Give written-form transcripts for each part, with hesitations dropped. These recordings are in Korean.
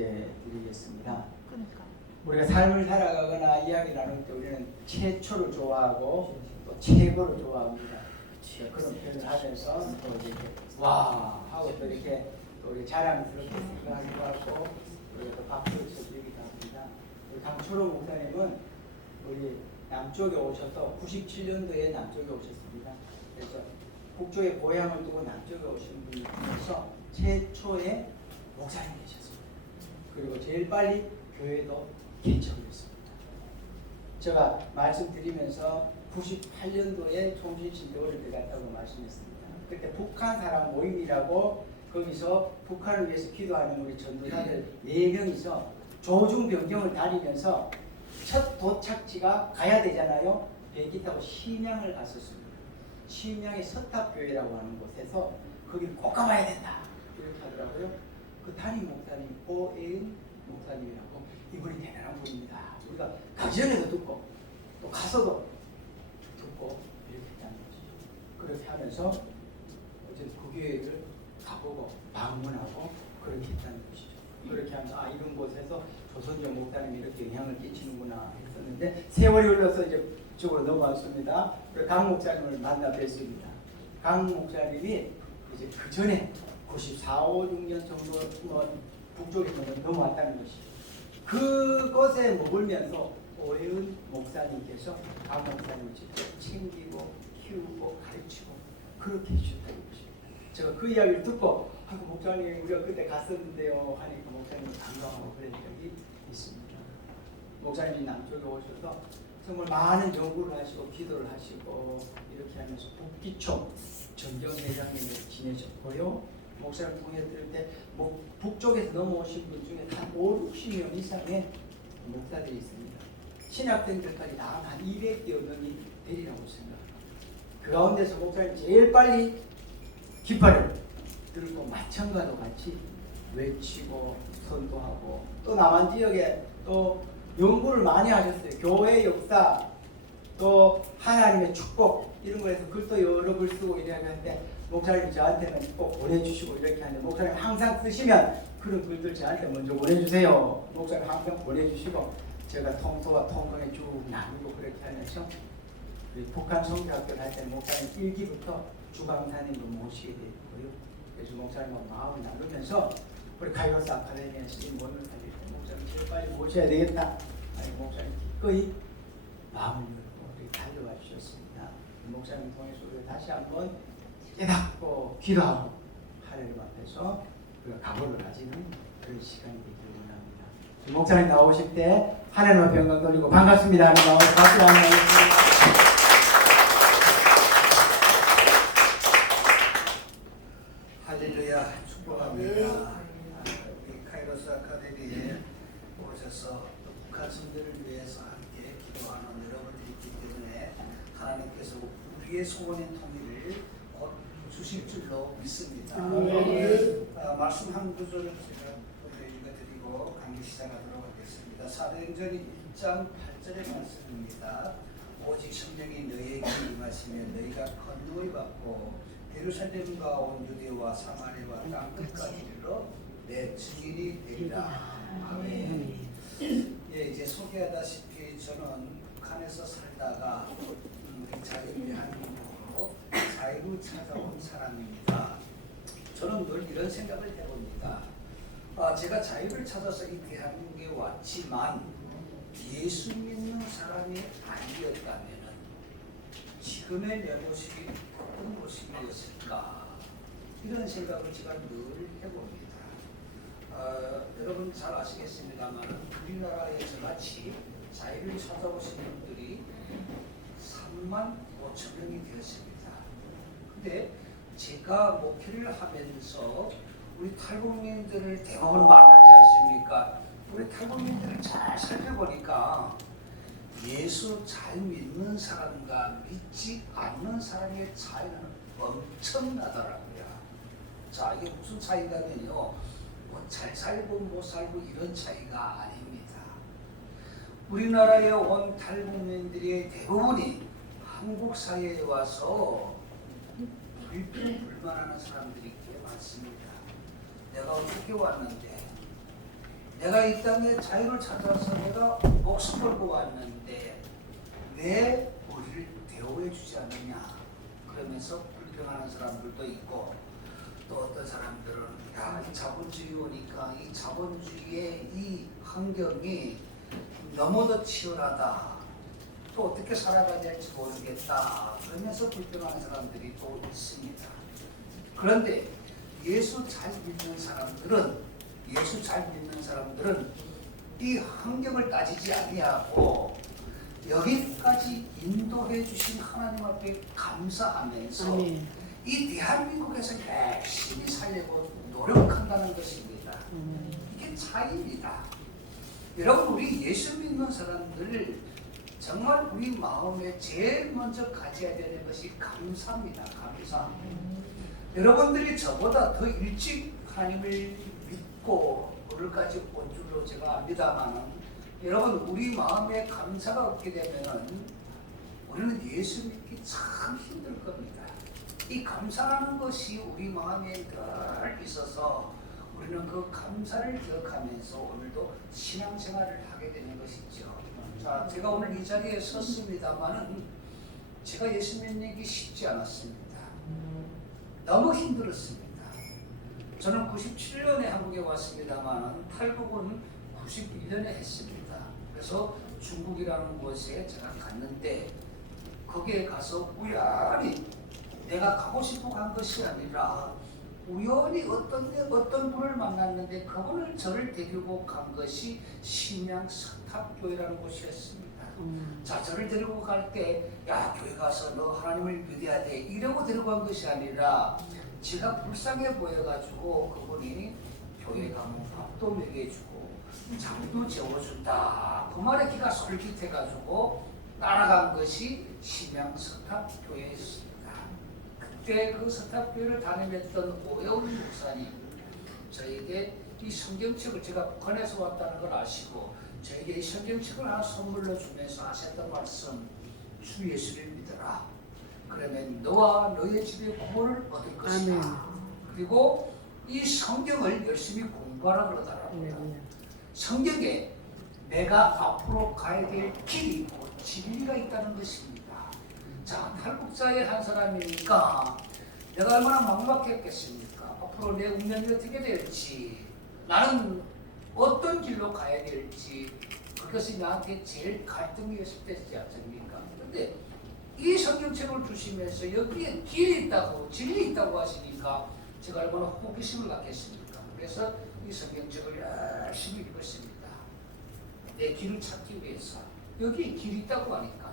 소개해 드리겠습니다. 그러니까. 우리가 삶을 살아가거나 이야기 나눌 때 우리는 최초를 좋아하고 또 최고를 좋아합니다. 그런 표현을 하면서 또 이렇게 와 하고 또 이렇게 또 우리 자랑스럽게 생각하기도 하고 우리가 또 박수를 쳐드리기도 합니다. 우리 강초로 목사님은 우리 남쪽에 오셔서 97년도에 남쪽에 오셨습니다. 그래서 북쪽에 고향을 두고 남쪽에 오신 분이 중에서 최초의 목사님 되셨습니다. 그리고 제일 빨리 교회도 개척을 했습니다. 제가 말씀드리면서 98년도에 총신신도를 들어갔다고 말씀했습니다. 그때 북한 사람 모임이라고 거기서 북한을 위해서 기도하는 우리 전도사들 4명이서 조중 변경을 다니면서 첫 도착지가 가야 되잖아요. 비행기 타고 심양을 갔었습니다. 심양의 서탑교회라고 하는 곳에서 거기를 꼭 가봐야 된다 이렇게 하더라고요. 그 담임 목사님 오애은 목사님이라고 이분이 대단한 분입니다. 우리가 가기 전에도 듣고 또 가서도 듣고 이렇게 했다는 거죠. 그렇게 하면서 어쨌든 그 교회를 가보고 방문하고 그렇게 했다는 것이죠. 그렇게 하면서 아 이런 곳에서 조선정 목사님이 이렇게 영향을 끼치는구나 했었는데 세월이 흘러서 이제 쪽으로 넘어왔습니다. 강 목사님을 만나 뵀습니다. 강 목사님이 이제 그 전에 94, 5, 6년 정도 북쪽에 넘어왔다는 것이죠. 그곳에 머물면서 오해은 목사님께서 강 목사님을 직접 챙기고 키우고 가르치고 그렇게 해주셨다는 것입니다. 제가 그 이야기를 듣고 목사님 우리가 그때 갔었는데요 하니까 목사님이 감동하고 그런 적이 있습니다. 목사님이 남쪽에 오셔서 정말 많은 연구를 하시고 기도를 하시고 이렇게 하면서 북기총 전경회장님을 지내셨고요. 목사를 통해 들을 때 북쪽에서 넘어오신 분 중에 한 5, 60명 이상의 목사들이 있습니다. 신학생들까지 다 한 200여 명이 되리라고 생각합니다. 그 가운데서 목사님 제일 빨리 깃발을 들고 마찬가지로 같이 외치고 선도하고 또 남한 지역에 또 연구를 많이 하셨어요. 교회 역사 또 하나님의 축복 이런 거에서 글도 여러 글 쓰고 이렇게 하는데 목사님이 저한테는 꼭 보내주시고 이렇게 하는데 목사님 항상 쓰시면 그런 글들 저한테 먼저 보내주세요. 목사님 항상 보내주시고 제가 통소와 통건에 쭉 나누고 그렇게 하면서 우리 북한 성교학교를 할 때 목사님 1기부터 주강사님을 모시게 됐고요. 그래서 목사님하고 마음을 나누면서 우리 카이로스 아카데미에서 이 모임을 가질 때 목사님 제일 빨리 모셔야 되겠다. 아니 목사님 기꺼이 마음을 열고 이렇게 달려와 주셨습니다. 목사님 통해서 우리가 다시 한번 깨닫고 기도하고 하나님 앞에서 우리가 각오를 가지는 그런 시간이 되기를 원합니다. 목사님 나오실 때 하나님 앞에 영광 돌리고 반갑습니다 하는 마음으로 박수 한번 하겠습니다. 할렐루야 축복합니다. 우리 카이로스 아카데미에 오셔서 북한 성도를 위해서 함께 기도하는 여러분들이 있기 때문에 하나님께서 우리의 소원인 통일을 곧 주실 줄로 믿습니다. 말씀 한 구절을 제가 읽어드리고 강의 시작하도록 하겠습니다. 사도행전 1장 8절의 말씀입니다. 오직 성령이 너희에게 임하시며 너희가 권능을 받고 예루살렘과 온 유대와 사마리아와 땅 끝까지 이르러 내 증인이 되리라. 아멘. 예, 이제 소개하다시피 저는 북한에서 살다가 우리 자유 대한민국으로 자유를 찾아온 사람입니다. 저는 늘 이런 생각을 해봅니다. 제가 자유를 찾아서 이 대한민국에 왔지만 예수 믿는 사람이 아니었다면 지금의 내 모습이 어떤 모습이었을까 이런 생각을 제가 늘 해봅니다. 여러분 잘 아시겠습니다만 우리나라에 저같이 자유를 찾아오신 분들이 3만 5천 명이 되었습니다. 근데 제가 목회를 하면서 우리 탈북민들을 대부분 만나지 않습니까? 우리 탈북민들을 잘 살펴보니까 예수 잘 믿는 사람과 믿지 않는 사람의 차이는 엄청나더라고요. 자, 이게 무슨 차이냐면요, 뭐 잘 살고 못 살고 이런 차이가 아닙니다. 우리나라에 온 탈북민들의 대부분이 한국 사회에 와서 불평불만하는 사람들이 꽤 많습니다. 내가 어떻게 왔는데 내가 이 땅에 자유를 찾아서 내가 목숨 걸고 왔는데 왜 우리를 대우해 주지 않느냐 그러면서 불평하는 사람들도 있고, 또 어떤 사람들은 야, 이 자본주의 오니까 이 자본주의의 이 환경이 너무도 치열하다, 또 어떻게 살아가야 될지 모르겠다 그러면서 불평하는 사람들이 또 있습니다. 그런데 예수 잘 믿는 사람들은 이 환경을 따지지 아니하고 여기까지 인도해 주신 하나님 앞에 감사하면서 이 대한민국에서 열심히 살려고 노력한다는 것입니다. 이게 차이입니다. 여러분, 우리 예수 믿는 사람들 정말 우리 마음에 제일 먼저 가져야 되는 것이 감사입니다. 감사. 여러분들이 저보다 더 일찍 하나님을 믿고 오늘까지 온 줄로 제가 압니다만, 여러분, 우리 마음에 감사가 없게 되면 우리는 예수 믿기 참 힘들 겁니다. 이 감사라는 것이 우리 마음에 늘 있어서 우리는 그 감사를 기억하면서 오늘도 신앙생활을 하게 되는 것이죠. 자, 제가 오늘 이 자리에 섰습니다만은 제가 예수 믿기 쉽지 않았습니다. 너무 힘들었습니다. 저는 97년에 한국에 왔습니다만 탈북은 91년에 했습니다. 그래서 중국이라는 곳에 제가 갔는데 거기에 가서 우연히 내가 가고 싶어 간 것이 아니라 우연히 어떤 분을 만났는데 그분을 저를 데리고 간 것이 심양 서탑교회라는 곳이었습니다. 자, 저를 데리고 갈 때 야, 교회 가서 너 하나님을 믿어야 돼 이러고 데리고 간 것이 아니라 제가 불쌍해 보여가지고 그분이 교회 가면 밥도 먹여주고 잠도 재워준다 그 말에 귀가 솔깃해가지고 따라간 것이 심양 서탑교회였습니다. 그때 그 서탑교회를 담임했던 오해훈 목사님 저에게 이 성경책을, 제가 북한에서 왔다는 걸 아시고 저에게 이 성경책을 하나 선물로 주면서 하셨던 말씀, 주 예수를 믿어라. 그러면 너와 너의 집에 구원을 얻을 것이다. 아멘. 그리고 이 성경을 열심히 공부하라 그러더라고요. 성경에 내가 앞으로 가야 될 길이 있고 진리가 있다는 것입니다. 자, 탈북자의 한 사람이니까 내가 얼마나 막막했겠습니까? 앞으로 내 운명이 어떻게 될지, 나는 어떤 길로 가야 될지, 그것이 나한테 제일 갈등이었을 때지 않습니까? 그런데 이 성경책을 주시면서 여기에 길이 있다고, 진리 있다고 하시니까 제가 얼마나 호기심을 갖겠습니까? 그래서 이 성경책을 열심히 읽었습니다. 내 길을 찾기 위해서. 여기에 길이 있다고 하니까.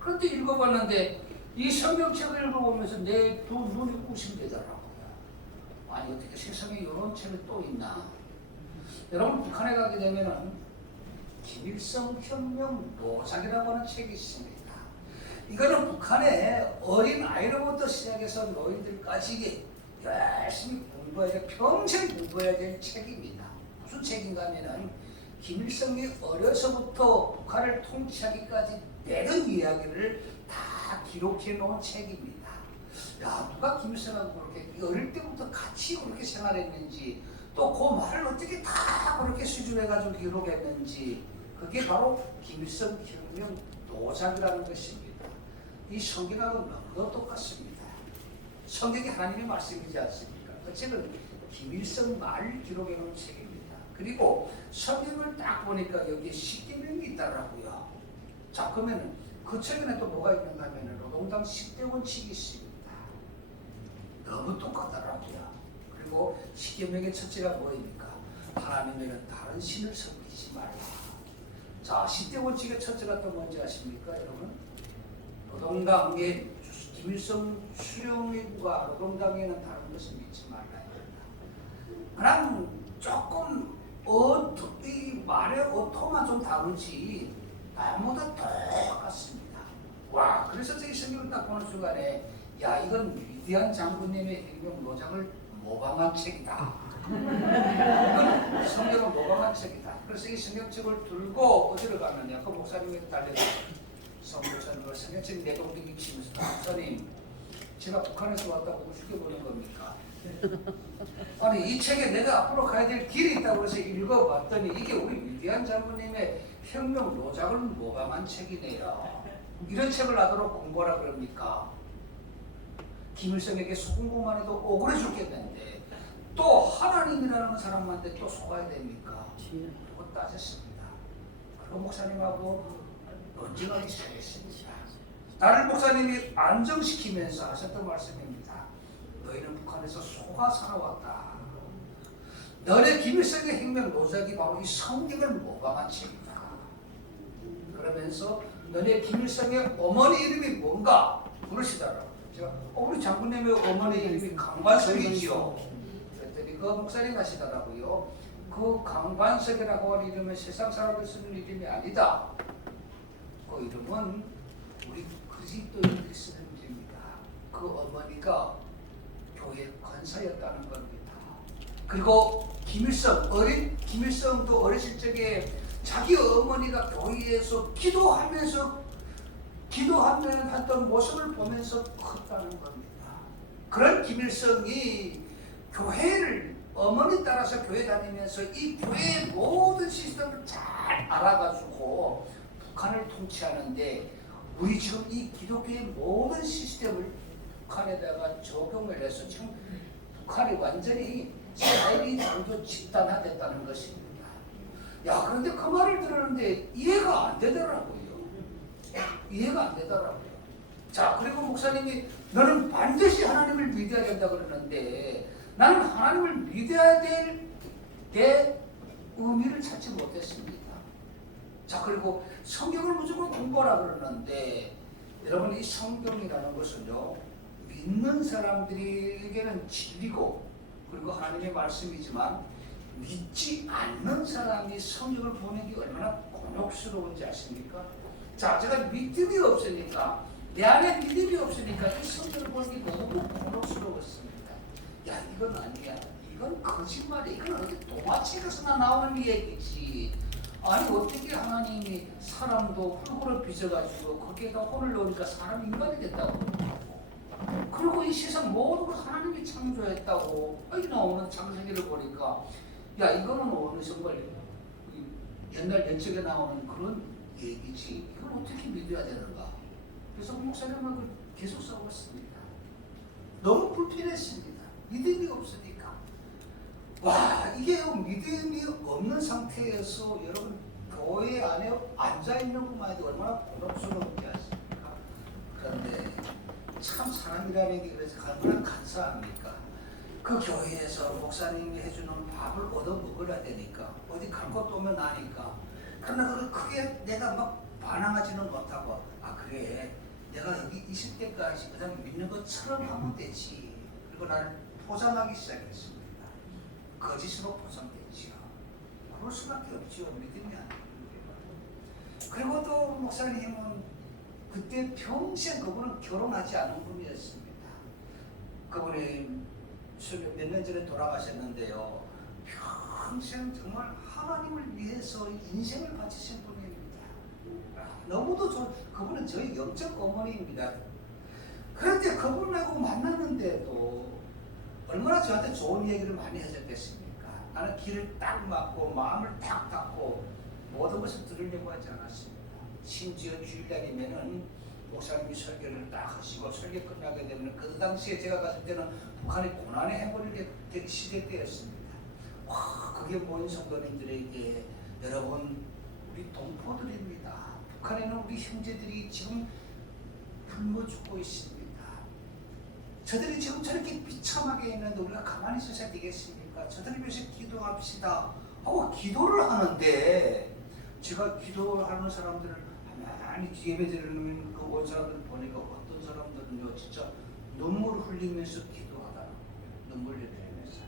그런데 읽어봤는데 이 성경책을 읽어보면서 내 두 눈이 부심되더라고요. 아니, 어떻게 세상에 이런 책이 또 있나? 여러분, 북한에 가게 되면은 김일성 혁명 노작이라고 하는 책이 있습니다. 이거는 북한의 어린 아이로부터 시작해서 노인들까지 열심히 공부해야 될, 평생 공부해야 될 책입니다. 무슨 책인가 하면은 김일성이 어려서부터 북한을 통치하기까지 내던 이야기를 다 기록해 놓은 책입니다. 야, 누가 김일성하고 그렇게 어릴 때부터 같이 그렇게 생활했는지, 또 그 말을 어떻게 다 그렇게 수준해가지고 기록했는지, 그게 바로 김일성 혁명 노작이라는 것입니다. 이 성경하고 너무도 똑같습니다. 성경이 하나님의 말씀이지 않습니까? 그 책은 김일성 말을 기록해 놓은 책입니다. 그리고 성경을 딱 보니까 여기에 십계명이 있더라고요. 자, 그러면 그 책에는 또 뭐가 있는가 하면 노동당 10대 원칙이 있습니다. 너무 똑같더라고요. 그리고 십계명의 첫째가 뭐입니까? 하나님에는 다른 신을 섬기지 말라. 자, 10대 원칙의 첫째가 또 뭔지 아십니까, 여러분? 노동당의 김일성 수령과 노동당에는 다른 것을 믿지 말라입니다. 그냥 조금 이 말의 어토만 좀 다르지 너무 다 똑같습니다. 와, 그래서 이 성경을 딱 보는 순간에 야, 이건 위대한 장군님의 혁명 노작을 모방한 책이다. 이건 성경을 모방한 책이다. 그래서 이 성경책을 들고 어디로 가느냐, 그 목사님에게 달려서 성경책을 성경책 내동댕이 치면서 목사님, 제가 북한에서 왔다고 우습게 보는 겁니까? 아니 이 책에 내가 앞으로 가야 될 길이 있다고 해서 읽어봤더니 이게 우리 위대한 장모님의 혁명 노작을 모방한 책이네요. 이런 책을 나도록 공부하라 그럽니까? 김일성에게 속공부만 해도 억울해 죽겠는데 또 하나님이라는 사람한테 또 속아야 됩니까? 그거 따졌습니다. 그리고 목사님하고 논쟁하기 시작했습니다. 나를 목사님이 안정시키면서 하셨던 말씀입니다. 너희는 북한에서 속아 살아왔다. 너네 김일성의 혁명 노작이 바로 이 성경을 모방한 책이다. 그러면서 너네 김일성의 어머니 이름이 뭔가 물으시더라고요. 제가 우리 장군님의 어머니 이름이 강관석이지요. 그랬더니 그 목사님 하시더라고요. 그 강관석이라고 하는 이름은 세상 사람들 쓰는 이름이 아니다. 그 이름은 우리 그리스도인들이 쓰는 이름입니다. 그 어머니가 교회 권사였다는 겁니다. 그리고 어린 김일성도 어렸을 적에 자기 어머니가 교회에서 기도하면서 했던 모습을 보면서 컸다는 겁니다. 그런 김일성이 교회를 어머니 따라서 교회 다니면서 이 교회의 모든 시스템을 잘 알아가지고 북한을 통치하는데 우리 지금 이 기독교의 모든 시스템을 북한에다가 적용을 해서 지금 북한이 완전히 사회비 장도 집단화됐다는 것입니다. 야, 그런데 그 말을 들었는데 이해가 안 되더라고요. 이해가 안 되더라고요. 자, 그리고 목사님이 너는 반드시 하나님을 믿어야 된다 그러는데 나는 하나님을 믿어야 될 내 의미를 찾지 못했습니다. 자, 그리고 성경을 무조건 공부하라 그러는데 여러분 이 성경이라는 것은요 믿는 사람들에게는 진리고 그리고 하나님의 말씀이지만 믿지 않는 사람이 성경을 보는 게 얼마나 곤혹스러운지 아십니까? 자, 제가 믿음이 없으니까 내 안에 믿음이 없으니까 이 성경을 보는 게 너무 곤혹스러웠습니다. 야, 이건 아니야. 이건 거짓말이야. 이건 어디 동화책에서나 나오는 얘기지. 아니 어떻게 하나님이 사람도 흙으로 빚어가지고 거기에다 혼을 넣으니까 사람 인간이 됐다고. 그리고 이 세상 모든 걸 하나님이 창조했다고 여기 나오는 창세기를 보니까 야, 이거는 어느 정말 옛날 옛적에 나오는 그런 얘기지. 이걸 어떻게 믿어야 되는가. 그래서 목사님하고 계속 싸웠습니다. 너무 불편했습니다. 믿음이 없으니까. 와, 이게 믿음이 없는 상태에서 여러분 교회 안에 앉아있는 것만 해도 얼마나 곤혹스러운지 아십니까? 그런데 참 사람이라는 게 그래서 얼마나 감사합니까? 그 교회에서 목사님이 해주는 밥을 얻어 먹어야 되니까 어디 갈 것도 오면 나니까 그러나 그걸 크게 내가 막 반항하지는 못하고 아 그래 내가 여기 있을 때까지 그냥 믿는 것처럼 하면 되지. 그리고 나를 포장하기 시작했습니다. 거짓으로 포장되지요. 그럴 수밖에 없지요. 믿음이 안 되는. 그리고 또 목사님은 그때 평생 그분은 결혼하지 않은 분이었습니다. 그분이 몇 년 전에 돌아가셨는데요. 평생 정말 하나님을 위해서 인생을 바치신 분입니다. 너무도 그분은 저희 영적 어머니입니다. 그런데 그분하고 만났는데도 얼마나 저한테 좋은 얘기를 많이 해줬겠습니까? 나는 길을 딱 막고 마음을 딱 닫고 모든 것을 들으려고 하지 않았습니다. 심지어 주일날이면은 목사님이 설교를 딱 하시고 설교 끝나게 되면 그 당시에 제가 갔을 때는 북한이 고난의 해버리게 될 시대 때였습니다. 와, 그게 모인 성도님들에게 여러분 우리 동포들입니다. 북한에는 우리 형제들이 지금 굶어 죽고 있습니다. 저들이 지금 저렇게 비참하게 있는데 우리가 가만히 있어야 되겠습니까? 저들을 위해서 기도합시다 하고 기도를 하는데 제가 기도하는 사람들을 많이 예배 드리는 그 온 사람들을 보니까 어떤 사람들은요 진짜 눈물을 흘리면서 기도하더라고요. 눈물 흘리면서.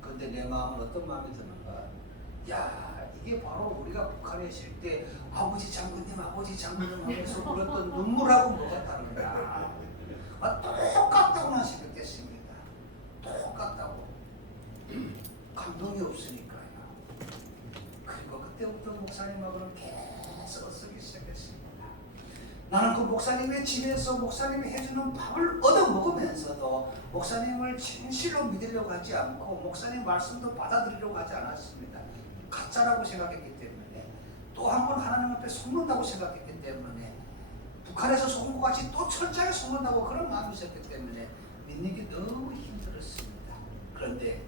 근데 내 마음은 어떤 마음이 드는가? 야, 이게 바로 우리가 북한에 있을 때 아버지 장군님 하면서 울었던 눈물하고 뭐가 다른가? 똑같다고만 생각했습니다. 똑같다고. 감동이 없으니까요. 그리고 그때부터 목사님하고는 계속 쓰기 시작했습니다. 나는 그 목사님의 집에서 목사님이 해주는 밥을 얻어 먹으면서도 목사님을 진실로 믿으려고 하지 않고 목사님 말씀도 받아들이려고 하지 않았습니다. 가짜라고 생각했기 때문에 또 한 번 하나님 앞에 속는다고 생각했기 때문에 북한에서 속은 것 같이 또 철저하게 속는다고 그런 마음이 있었기 때문에 믿는 게 너무 힘들었습니다. 그런데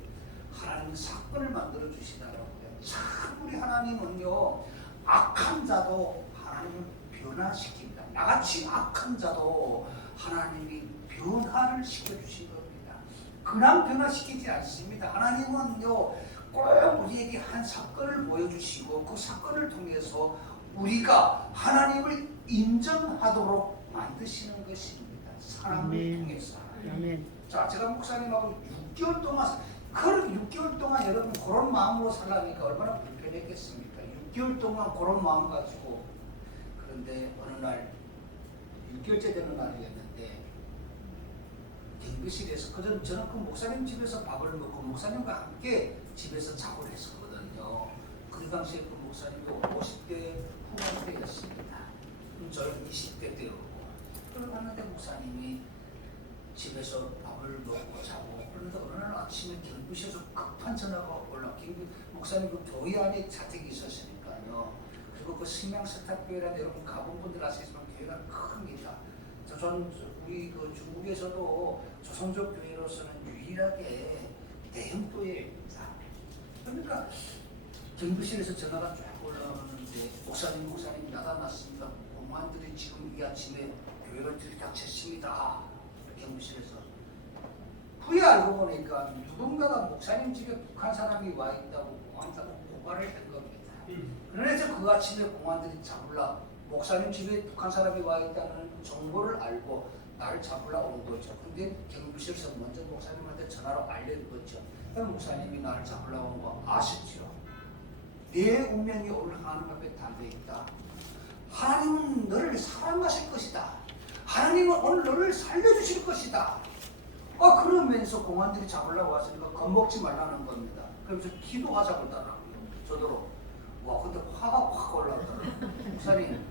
하나님은 사건을 만들어 주시더라고요. 참 우리 하나님은요 악한 자도 하나님은 변화시킵니다. 나같이 악한 자도 하나님이 변화를 시켜주신 겁니다. 그냥 변화시키지 않습니다. 하나님은요 꼭 우리에게 한 사건을 보여주시고 그 사건을 통해서 우리가 하나님을 인정하도록 만드시는 것입니다. 사람을 통해서. 자, 제가 목사님하고 6개월 동안 그런 6개월 동안 여러분 그런 마음으로 살라니까 얼마나 불편했겠습니까? 6개월 동안 그런 마음 가지고. 그런데 어느 날 6개월째 되는 날이었는데 갱비실에서 저는 그 목사님 집에서 밥을 먹고 목사님과 함께 집에서 작업을 했었거든요. 그 당시에 그 목사님이 50대 후반대였습니다. 저는 20대 때였고 그걸 봤는데 목사님이 집에서 밥을 먹고 자고 그런데 어느 날 아침에 경비실에서 급한 전화가 목사님 그 교회 안에 자택이 있었으니까요. 그리고 그 신명세탁교회라는 여러분 가본 분들 아시겠지만 교회가 큽니다. 저는 우리 그 중국에서도 조선족 교회로서는 유일하게 대형 교회입니다. 그러니까 경비실에서 전화가 쫙 올라오는데 목사님 나타났습니다. 공무원들이 지금 이 아침에 교회를 들이닥쳤습니다. 경비실에서 후에 알고 보니까 누군가가 목사님 집에 북한 사람이 와 있다고 고발을 한 겁니다. 그래서 그 아침에 공안들이 잡으려 목사님 집에 북한 사람이 와 있다는 정보를 알고 나를 잡으러 온 거죠. 근데 경비실에서 먼저 목사님한테 전화로 알려준 거죠. 그럼 목사님이 나를 잡으러 온 거 아시죠? 내 운명이 오늘 하나님 앞에 달려있다. 하나님은 너를 사랑하실 것이다. 하나님은 오늘 너를 살려주실 것이다. 그러면서 공안들이 잡으려고 왔으니까 겁먹지 말라는 겁니다. 그래서 기도하자고 하더라고요. 저더러. 와, 근데 화가 확 올라오더라고요. 목사님,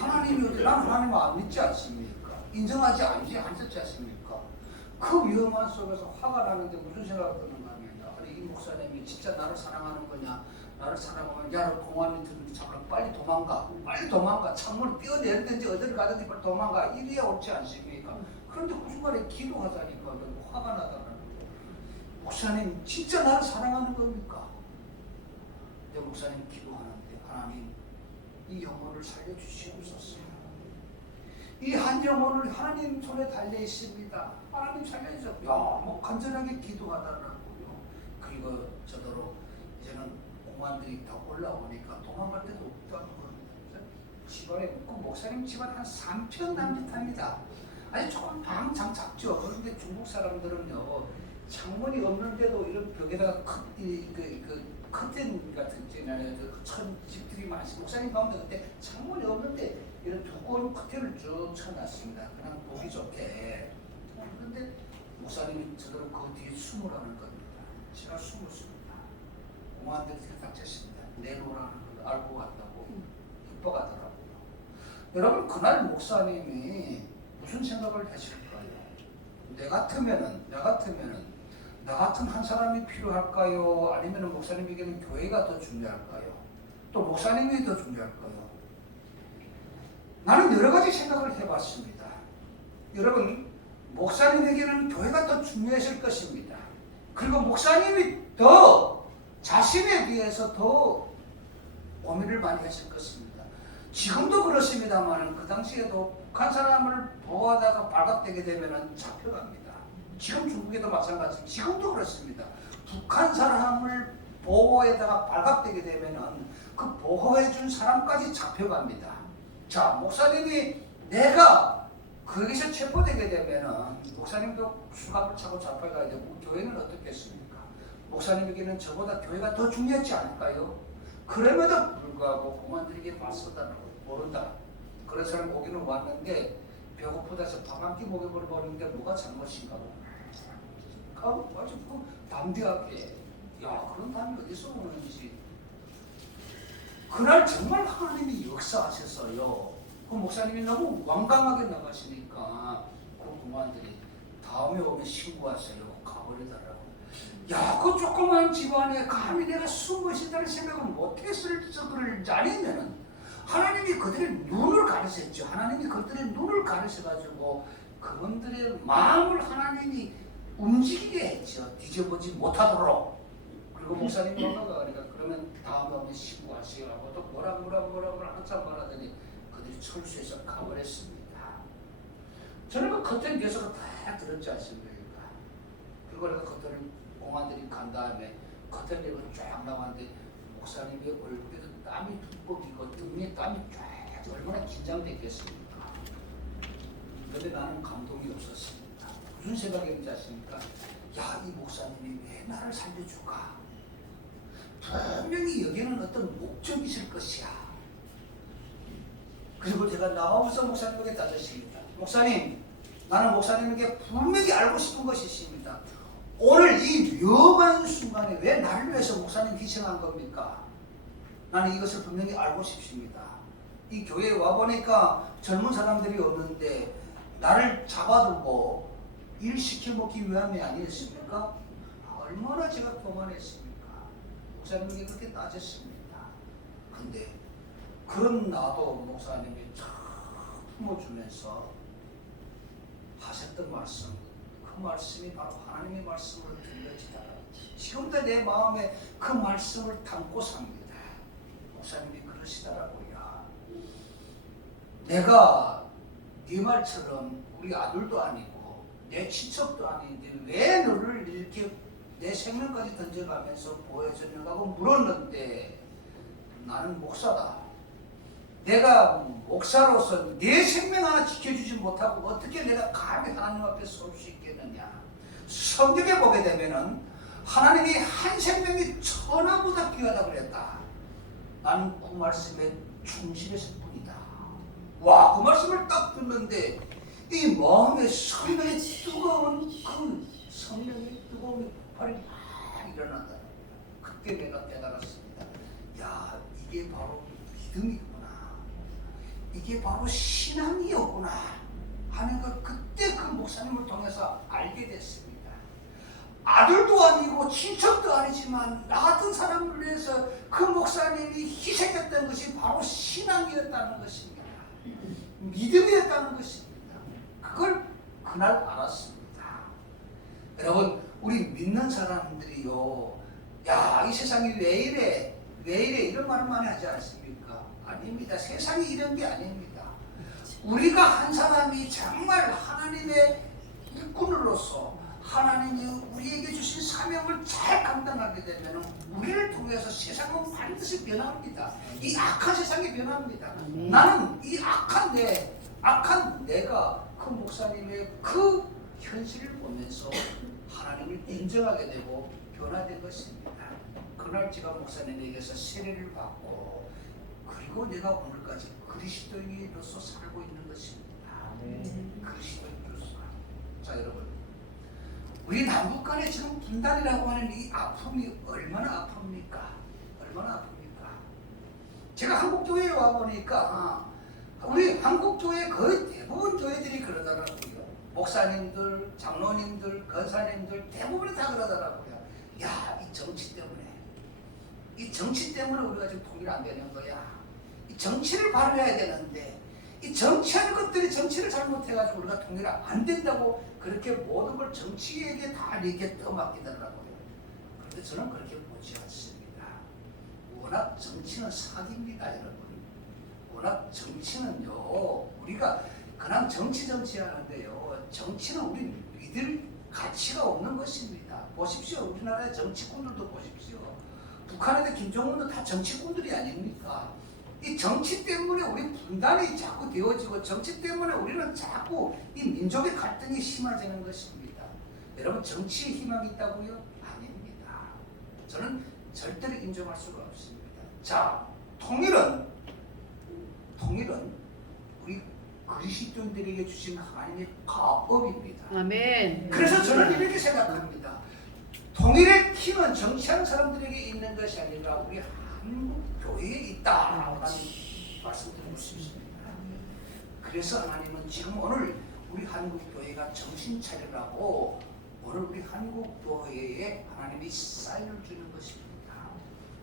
하나님이 난 하나님 안 믿지 않습니까? 인정하지 않지 않습니까? 그 위험한 속에서 화가 나는데 무슨 생각이 드는가 하면 아니 이 목사님이 진짜 나를 사랑하는 거냐? 나를 사랑하면 야 너 공안이 들으면 잡으라 빨리 도망가 창문을 뛰어내리든지 어디를 가든지 빨리 도망가 이래야 옳지 않습니까? 그런데 그 순간에 기도하자니까 너무 화가 나더라는 거예요. 목사님 진짜 나를 사랑하는 겁니까? 내 목사님 기도하는데 하나님 이 영혼을 살려주시옵소서. 이 한 영혼을 하나님 손에 달려 있습니다. 하나님 살려주세요. 뭐 간절하게 기도하더라고요. 그리고 저더러 이제는 공안들이 더 올라오니까 도망갈 데도 없다는 겁니다. 집안에 그 목사님 집안 한 3편 남짓합니다. 아니 조금 방장 작죠. 그런데 중국 사람들은요 창문이 없는데도 이런 벽에다가 커튼 같은 천 집들이 많습니다. 목사님 가운데 그때 창문이 없는데 이런 두꺼운 커튼을 쭉 쳐놨습니다. 그냥 보기 좋게. 그런데 목사님이 저들은 그 뒤에 숨으라는 겁니다. 제가 숨었습니다. 공안들이 대답했습니다. 내놓으라는 걸 알고 갔다고 협박하더라고요. 여러분 그날 목사님이 무슨 생각을 하실까요? 나 같은 한 사람이 필요할까요? 아니면 목사님에게는 교회가 더 중요할까요? 또 목사님이 더 중요할까요? 나는 여러 가지 생각을 해봤습니다. 여러분 목사님에게는 교회가 더 중요했을 것입니다. 그리고 목사님이 더 자신에 비해서 더 고민을 많이 했을 것입니다. 지금도 그렇습니다만 그 당시에도 북한 사람을 보호하다가 발각되게 되면 잡혀갑니다. 지금 중국에도 마찬가지입니다. 지금도 그렇습니다. 북한 사람을 보호에다가 발각되게 되면 그 보호해준 사람까지 잡혀갑니다. 자, 목사님이 내가 거기서 체포되게 되면 목사님도 수갑을 차고 잡혀가야 되고 교회는 어떻겠습니까? 목사님에게는 저보다 교회가 더 중요하지 않을까요? 그럼에도 불구하고 공안들에게 맞서다라고 모른다. 그런 사람 오기는 왔는데 배고프다 해서 밥 한 끼 먹여버리는데 뭐가 잘못인가? 아주 담대하게 그런 담이 어디서 오는지 그날 정말 하나님이 역사하셨어요. 그 목사님이 너무 완강하게 나가시니까 그 공무원들이 다음에 오면 신고하세요. 가버리더라고. 야, 그 조그만 집안에 감히 내가 숨을 다는 생각을 못했을 적을 아니면은 하나님이 그들의 눈을 가르쳤죠. 하나님이 그들의 눈을 가르쳐가지고 그분들의 마음을 하나님이 움직이게 했죠. 뒤져보지 못하도록. 그리고 목사님이 엄마가 그러면 다음에 오면 신고하세요 하고 또 뭐라 한참 말하더니 그들이 철수해서 가버렸습니다. 저는 그 겉에 계속 다 들었지 않습니까? 그리고 내가 겉을 공안들이 간 다음에 겉을 내고 쫙 나왔는데 목사님의 얼굴에도 땀이 듬뿍이고 등에 땀이 쫙 얼마나 긴장됐겠습니까? 그런데 나는 감동이 없었습니다. 무슨 생각인지 아십니까? 야, 이 목사님이 왜 나를 살려줄까? 분명히 여기에는 어떤 목적이 있을 것이야. 그리고 제가 나와서 목사님에게 따졌습니다. 목사님, 나는 목사님에게 분명히 알고 싶은 것이 있습니다. 오늘 이 위험한 순간에 왜 나를 위해서 목사님 희생한 겁니까? 나는 이것을 분명히 알고 싶습니다. 이 교회에 와보니까 젊은 사람들이 없는데 나를 잡아두고 일 시켜먹기 위함이 아니었습니까? 얼마나 제가 교만했습니까? 목사님에게 그렇게 따졌습니다. 근데 그런 나도 목사님이 참 품어주면서 하셨던 말씀, 그 말씀이 바로 하나님의 말씀으로 들려지다. 지금도 내 마음에 그 말씀을 담고 삽니다. 목사님이 그러시더라고요. 내가 네 말처럼 우리 아들도 아니고 내 친척도 아닌데 왜 너를 이렇게 내 생명까지 던져가면서 보여주냐고 물었는데 나는 목사다. 내가 목사로서 내 생명 하나 지켜주지 못하고 어떻게 내가 감히 하나님 앞에 설 수 있겠느냐. 성경에 보게 되면은 하나님이 한 생명이 천하보다 귀하다고 그랬다. 나는 그 말씀에 충실했을 뿐이다. 와, 그 말씀을 딱 듣는데 이 마음에 성령의 뜨거운 그 성령의 뜨거운 폭발이 막 일어난다. 그때 내가 깨달았습니다. 야, 이게 바로 믿음이구나. 이게 바로 신앙이었구나 하는 걸 그때 그 목사님을 통해서 알게 됐습니다. 아들도 아니고 친척도 아니지만 나 같은 사람을 위해서 그 목사님이 희생했던 것이 바로 신앙이었다는 것입니다. 믿음이었다는 것입니다. 그걸 그날 알았습니다. 여러분, 우리 믿는 사람들이요, 야, 이 세상이 왜 이래 이런 말을 많이 하지 않습니까? 아닙니다. 세상이 이런 게 아닙니다. 우리가 한 사람이 정말 하나님의 일꾼으로서 하나님이 우리에게 주신 사명을 잘 감당하게 되면 우리를 통해서 세상은 반드시 변합니다. 이 악한 세상이 변합니다. 나는 이 악한 내가 그 목사님의 그 현실을 보면서 하나님을 인정하게 되고 변화된 것입니다. 그날 제가 목사님에게서 세례를 받고 그리고 내가 오늘까지 그리스도인으로서 살고 있는 것입니다. 그리스도인으로서. 자, 여러분, 우리 남북 간에 지금 분단이라고 하는 이 아픔이 얼마나 아픕니까? 얼마나 아픕니까? 제가 한국교회에 와보니까 우리 한국교회 거의 대부분 교회들이 그러더라고요. 목사님들, 장로님들, 권사님들 대부분이 다 그러더라고요. 야, 이 정치 때문에 우리가 지금 통일 안 되는 거야. 이 정치를 바로해야 되는데 이 정치하는 것들이 정치를 잘못해가지고 우리가 통일 안 된다고 그렇게 모든 걸 정치에게 다 이렇게 떠맡기더라고요. 그런데 저는 그렇게 보지 않습니다. 워낙 정치는 사기입니다, 여러분. 워낙 정치는요, 우리가 그냥 정치 하는데요, 정치는 우리 믿을 가치가 없는 것입니다. 보십시오. 우리나라의 정치꾼들도 보십시오. 북한의 김정은도 다 정치꾼들이 아닙니까? 이 정치 때문에 우리 분단이 자꾸 되어지고 정치 때문에 우리는 자꾸 이 민족의 갈등이 심해지는 것입니다. 여러분, 정치에 희망이 있다고요? 아닙니다. 저는 절대로 인정할 수가 없습니다. 자, 통일은 우리 그리스도인들에게 주신 하나님의 가업입니다. 아멘. 그래서 저는 이렇게 생각합니다. 통일의 힘은 정치하는 사람들에게 있는 것이 아니라 우리 한국 교회에 있다라는 말씀드리고 싶습니다. 그래서 하나님은 지금 오늘 우리 한국교회가 정신 차리라고 오늘 우리 한국교회에 하나님이 사인을 주는 것입니다.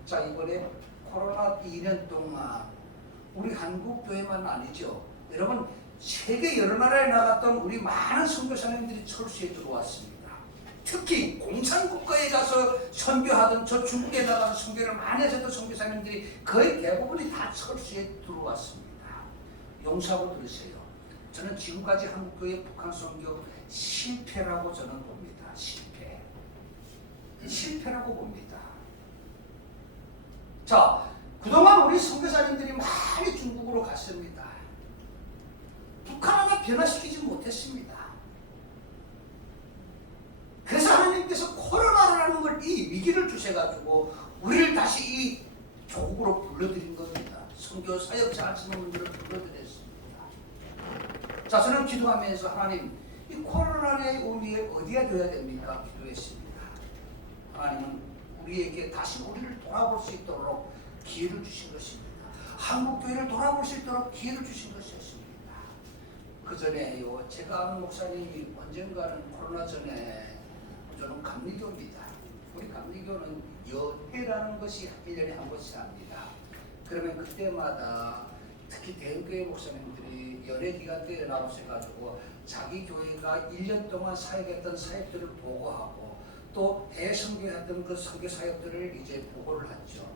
자, 이번에 코로나 2년 동안 우리 한국교회만 아니죠. 여러분, 세계 여러 나라에 나갔던 우리 많은 선교사님들이 철수에 들어왔습니다. 특히 공산국가에 가서 선교하던 저 중국에 나가서 선교를 많이 하셨던 선교사님들이 거의 대부분이 다 철수에 들어왔습니다. 용서하고 들으세요. 저는 지금까지 한국교회 북한 선교 실패라고 저는 봅니다. 실패라고 봅니다. 자, 그동안 우리 선교사님들이 많이 중국으로 갔습니다. 북한 하나 변화시키지 못했습니다. 그래서 하나님께서 코로나라는 걸 이 위기를 주셔가지고 우리를 다시 이 조국으로 불러들인 겁니다. 선교 사역자 하시는 분들을 불러드렸습니다. 자, 저는 기도하면서 하나님, 이 코로나의 의미에 어디에 둬야 됩니까? 기도했습니다. 하나님은 우리에게 다시 우리를 돌아볼 수 있도록 기회를 주신 것입니다. 한국교회를 돌아볼 수 있도록 기회를 주신 것이었습니다. 그 전에요, 제가 아는 목사님이 언젠가는 코로나 전에 저는 감리교입니다. 우리 감리교는 연회라는 것이 1년에 한 번씩 합니다. 그러면 그때마다 특히 대형교회 목사님들이 연회 기간 때에 나오셔가지고 자기 교회가 1년 동안 사역했던 사역들을 보고하고 또 대선교했던 그 선교 사역들을 이제 보고를 하죠.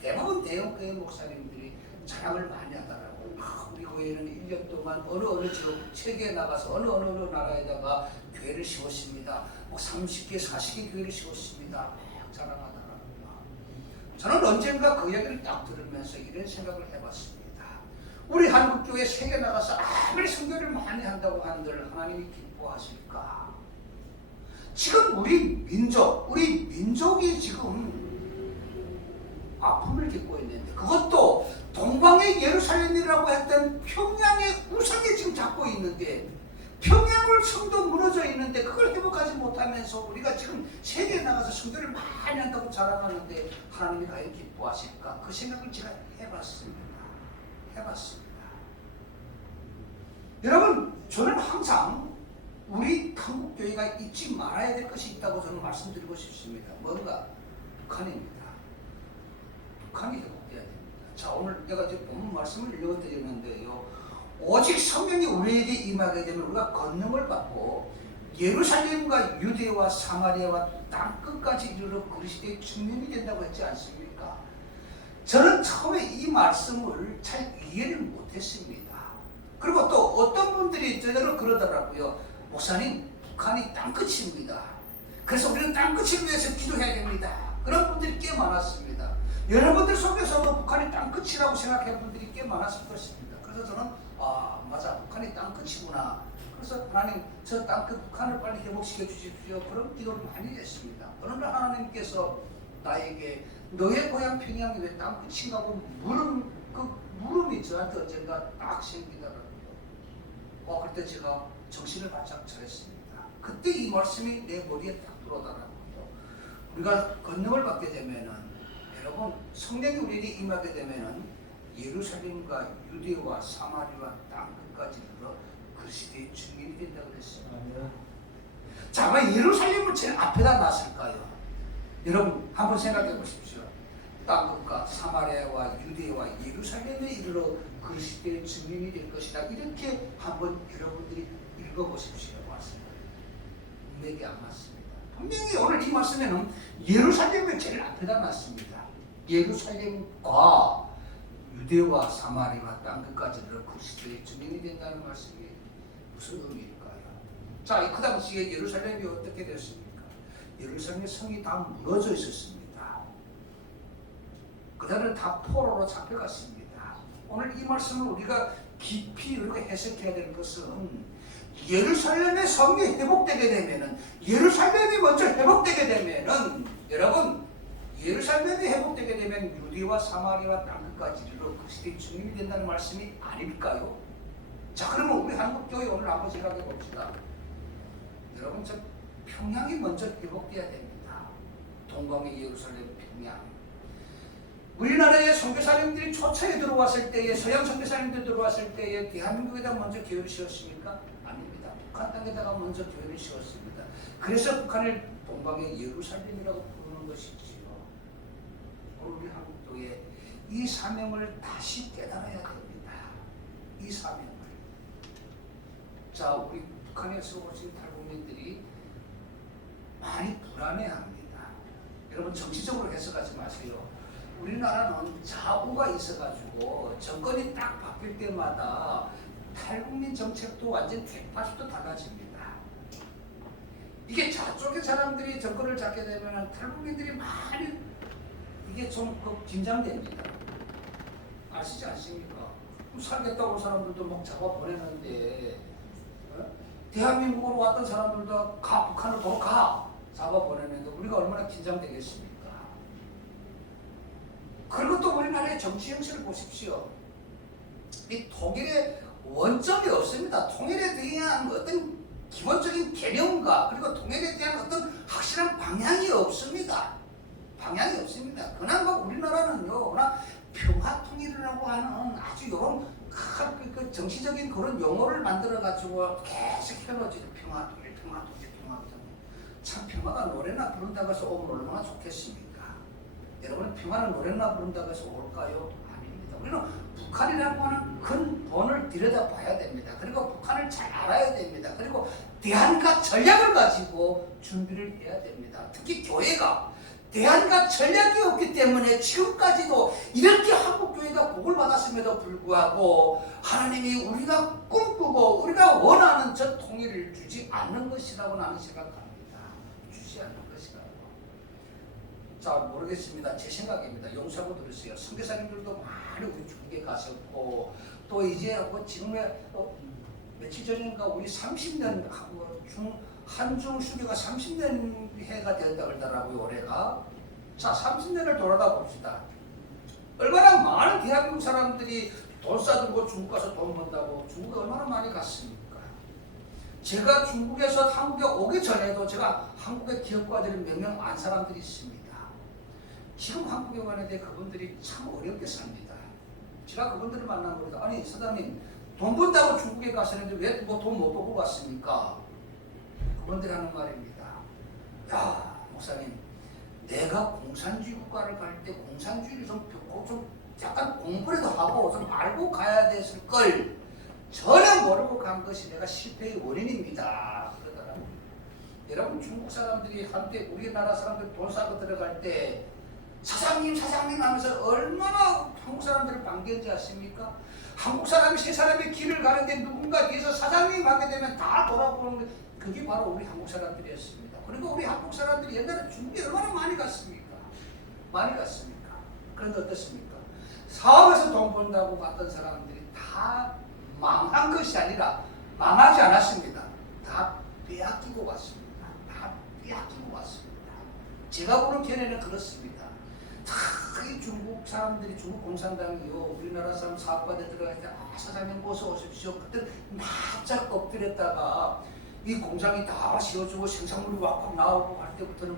대부분 대형교회 목사님들이 자랑을 많이 하더라고요. 우리 교회는 1년 동안 어느 지역 세계에 나가서 어느 나라에다가 교회를 세웠습니다. 뭐 30개, 40개 교회를 세웠습니다. 막 자랑하더라고요. 저는 언젠가 그 이야기를 딱 들으면서 이런 생각을 해봤습니다. 우리 한국교회 세계 나가서 아무리 선교를 많이 한다고 한들 하나님이 기뻐하실까? 지금 우리 민족이 지금 아픔을 겪고 있는데 그것도 동방의 예루살렘이라고 했던 평양의 우상에 지금 잡고 있는데 평양을 성도 무너져 있는데 그걸 회복하지 못하면서 우리가 지금 세계에 나가서 선교를 많이 한다고 자랑하는데 하나님이 과연 기뻐하실까? 그 생각을 제가 해봤습니다. 여러분, 저는 항상 우리 한국교회가 잊지 말아야 될 것이 있다고 저는 말씀드리고 싶습니다. 뭔가? 북한입니다. 북한이 회복돼야 됩니다. 자, 오늘 내가 이제 본문 말씀을 읽어드리는데요. 오직 성령이 우리에게 임하게 되면 우리가 권능을 받고 예루살렘과 유대와 사마리아와 땅 끝까지 이르러 그리스도의 증인이 된다고 했지 않습니까? 저는 처음에 이 말씀을 잘 이해를 못했습니다. 그리고 또 어떤 분들이 저대로 그러더라고요. 목사님, 북한이 땅끝입니다. 그래서 우리는 땅끝을 위해서 기도해야 됩니다. 그런 분들이 꽤 많았습니다. 여러분들 속에서도 북한이 땅끝이라고 생각하는 분들이 꽤 많았을 것입니다. 그래서 저는 맞아, 북한이 땅끝이구나. 그래서 하나님, 저 땅끝 북한을 빨리 회복시켜 주십시오. 그런 기도를 많이 했습니다. 그러나 하나님께서 나에게 너의 고향 평양이 왜 땅끝인가 하고 물음이 저한테 언젠가 딱 생기더라고요. 그때 제가 정신을 바짝 차렸습니다. 그때 이 말씀이 내 머리에 딱 들어오더라고요. 우리가 권능을 받게 되면은, 여러분, 성령이 우리에게 임하게 되면은 예루살렘과 유대와 사마리아 땅 끝까지 이르러 그리스도의 증인이 된다고 그랬습니다. 자, 왜 예루살렘을 제일 앞에다 놨을까요? 여러분, 한번 생각해 보십시오. 땅 끝과 사마리아와 유대와 예루살렘에 이르러 그리스도의 증인이 될 것이다. 이렇게 한번 여러분들이 읽어보십시오. 맞습니다. 분명히 안 맞습니다. 분명히 오늘 이 말씀에는 예루살렘을 제일 앞에다 놨습니다. 예루살렘과 유대와 사마리아 땅 끝까지 이르러 그리스도의 증인이 된다는 말씀이 무슨 의미일까요? 자, 그 당시에 예루살렘이 어떻게 됐습니까? 예루살렘의 성이 다 무너져 있었습니다. 그들은 다 포로로 잡혀갔습니다. 오늘 이 말씀을 우리가 깊이 이렇게 해석해야 될 것은 예루살렘의 성이 회복되게 되면은, 예루살렘이 먼저 회복되게 되면은, 여러분, 예루살렘이 회복되게 되면 유대와 사마리아 땅 끝까지 이르러 그리스도의 증인이 된다는 말씀이 아닐까요? 자, 그러면 우리 한국교회 오늘 한번 생각해 봅시다. 여러분, 저 평양이 먼저 회복돼야 됩니다. 동방의 예루살렘 평양. 우리나라의 선교사님들이 초창에 들어왔을 때에 서양 선교사님들 들어왔을 때에 대한민국에다 먼저 교회를 세웠습니까? 아닙니다. 북한 땅에다가 먼저 교회를 세웠습니다. 그래서 북한을 동방의 예루살렘이라고 부르는 것이지요. 우리 한국교회 이 사명을 다시 깨달아야 됩니다. 이 사명을. 자, 우리 북한에서 오신 탈북민들이 많이 불안해합니다. 여러분 정치적으로 해석하지 마세요. 우리나라는 자부가 있어가지고 정권이 딱 바뀔 때마다 탈북민 정책도 완전 180도 달라집니다. 이게 저쪽의 사람들이 정권을 잡게 되면 탈북민들이 많이 이게 좀 긴장됩니다. 아시지 않습니까? 살겠다고 온 사람들도 막 잡아 보내는데 대한민국으로 왔던 사람들도 가 북한을 도로 가 잡아 보내는데 우리가 얼마나 긴장되겠습니까? 그리고 또 우리나라의 정치 형식을 보십시오. 이 통일의 원점이 없습니다. 통일에 대한 어떤 기본적인 개념과 그리고 통일에 대한 어떤 확실한 방향이 없습니다. 방향이 없습니다. 그나마 우리나라는요, 그러나 평화통일이라고 하는 아주 이런 그 정치적인 그런 용어를 만들어가지고 계속 해놓지. 평화통일. 참 평화가 노래나 부른다고 해서 오면 얼마나 좋겠습니까? 여러분 평화는 노래나 부른다고 해서 올까요? 아닙니다. 우리는 북한이라고 하는 근본을 들여다봐야 됩니다. 그리고 북한을 잘 알아야 됩니다. 그리고 대안과 전략을 가지고 준비를 해야 됩니다. 특히 교회가 대안과 전략이 없기 때문에 지금까지도 이렇게 한국교회가 복을 받았음에도 불구하고 하나님이 우리가 꿈꾸고 우리가 원하는 저 통일을 주지 않는 것이라고 나는 생각합니다. 주지 않는 것이라고. 자, 모르겠습니다. 제 생각입니다. 용서하고 들으세요. 선교사님들도 많이 우리 중국에 가셨고 또 이제 지금의 며칠 전인가 우리 30년 한중 수교가 30년 해가 되었다 그러더라고요. 올해가. 자, 30년을 돌아다 봅시다. 얼마나 많은 대한민국 사람들이 돈 싸들고 중국 가서 돈 번다고 중국에 얼마나 많이 갔습니까? 제가 중국에서 한국에 오기 전에도 제가 한국의 기업가들이 몇 명 안 사람들이 있습니다. 지금 한국에 왔는데 그분들이 참 어렵게 삽니다. 제가 그분들을 만나보니까 아니 사장님 돈 번다고 중국에 가시는데 왜 뭐 돈 못 벌고 갔습니까? 그분들이 하는 말입니다. 야 목사님 내가 공산주의 국가를 갈 때 공산주의를 좀 약간 공부라도 하고 좀 알고 가야 됐을 걸 전혀 모르고 간 것이 내가 실패의 원인입니다. 그러더라고요. 여러분 중국 사람들이 한때 우리나라 사람들 돈 싸고 들어갈 때 사장님 하면서 얼마나 한국 사람들을 반겼는지 아십니까? 한국 사람이 세 사람의 길을 가는데 누군가 뒤에서 사장님 하게 되면 다 돌아보는 게 그게 바로 우리 한국 사람들이었습니다. 그리고 우리 한국 사람들이 옛날에 중국에 얼마나 많이 갔습니까? 많이 갔습니까? 그런데 어떻습니까? 사업에서 돈 번다고 갔던 사람들이 다 망한 것이 아니라 망하지 않았습니다. 다 빼앗기고 왔습니다. 다 빼앗기고 왔습니다. 제가 보는 견해는 그렇습니다. 이 중국 사람들이 중국 공산당이요 우리나라 사람 사업가들 들어갈 때 사장님 어서 오십시오. 그때 납작 엎드렸다가 이 공장이 다 씌워주고 생산물이 왁왁 나오고 할 때부터는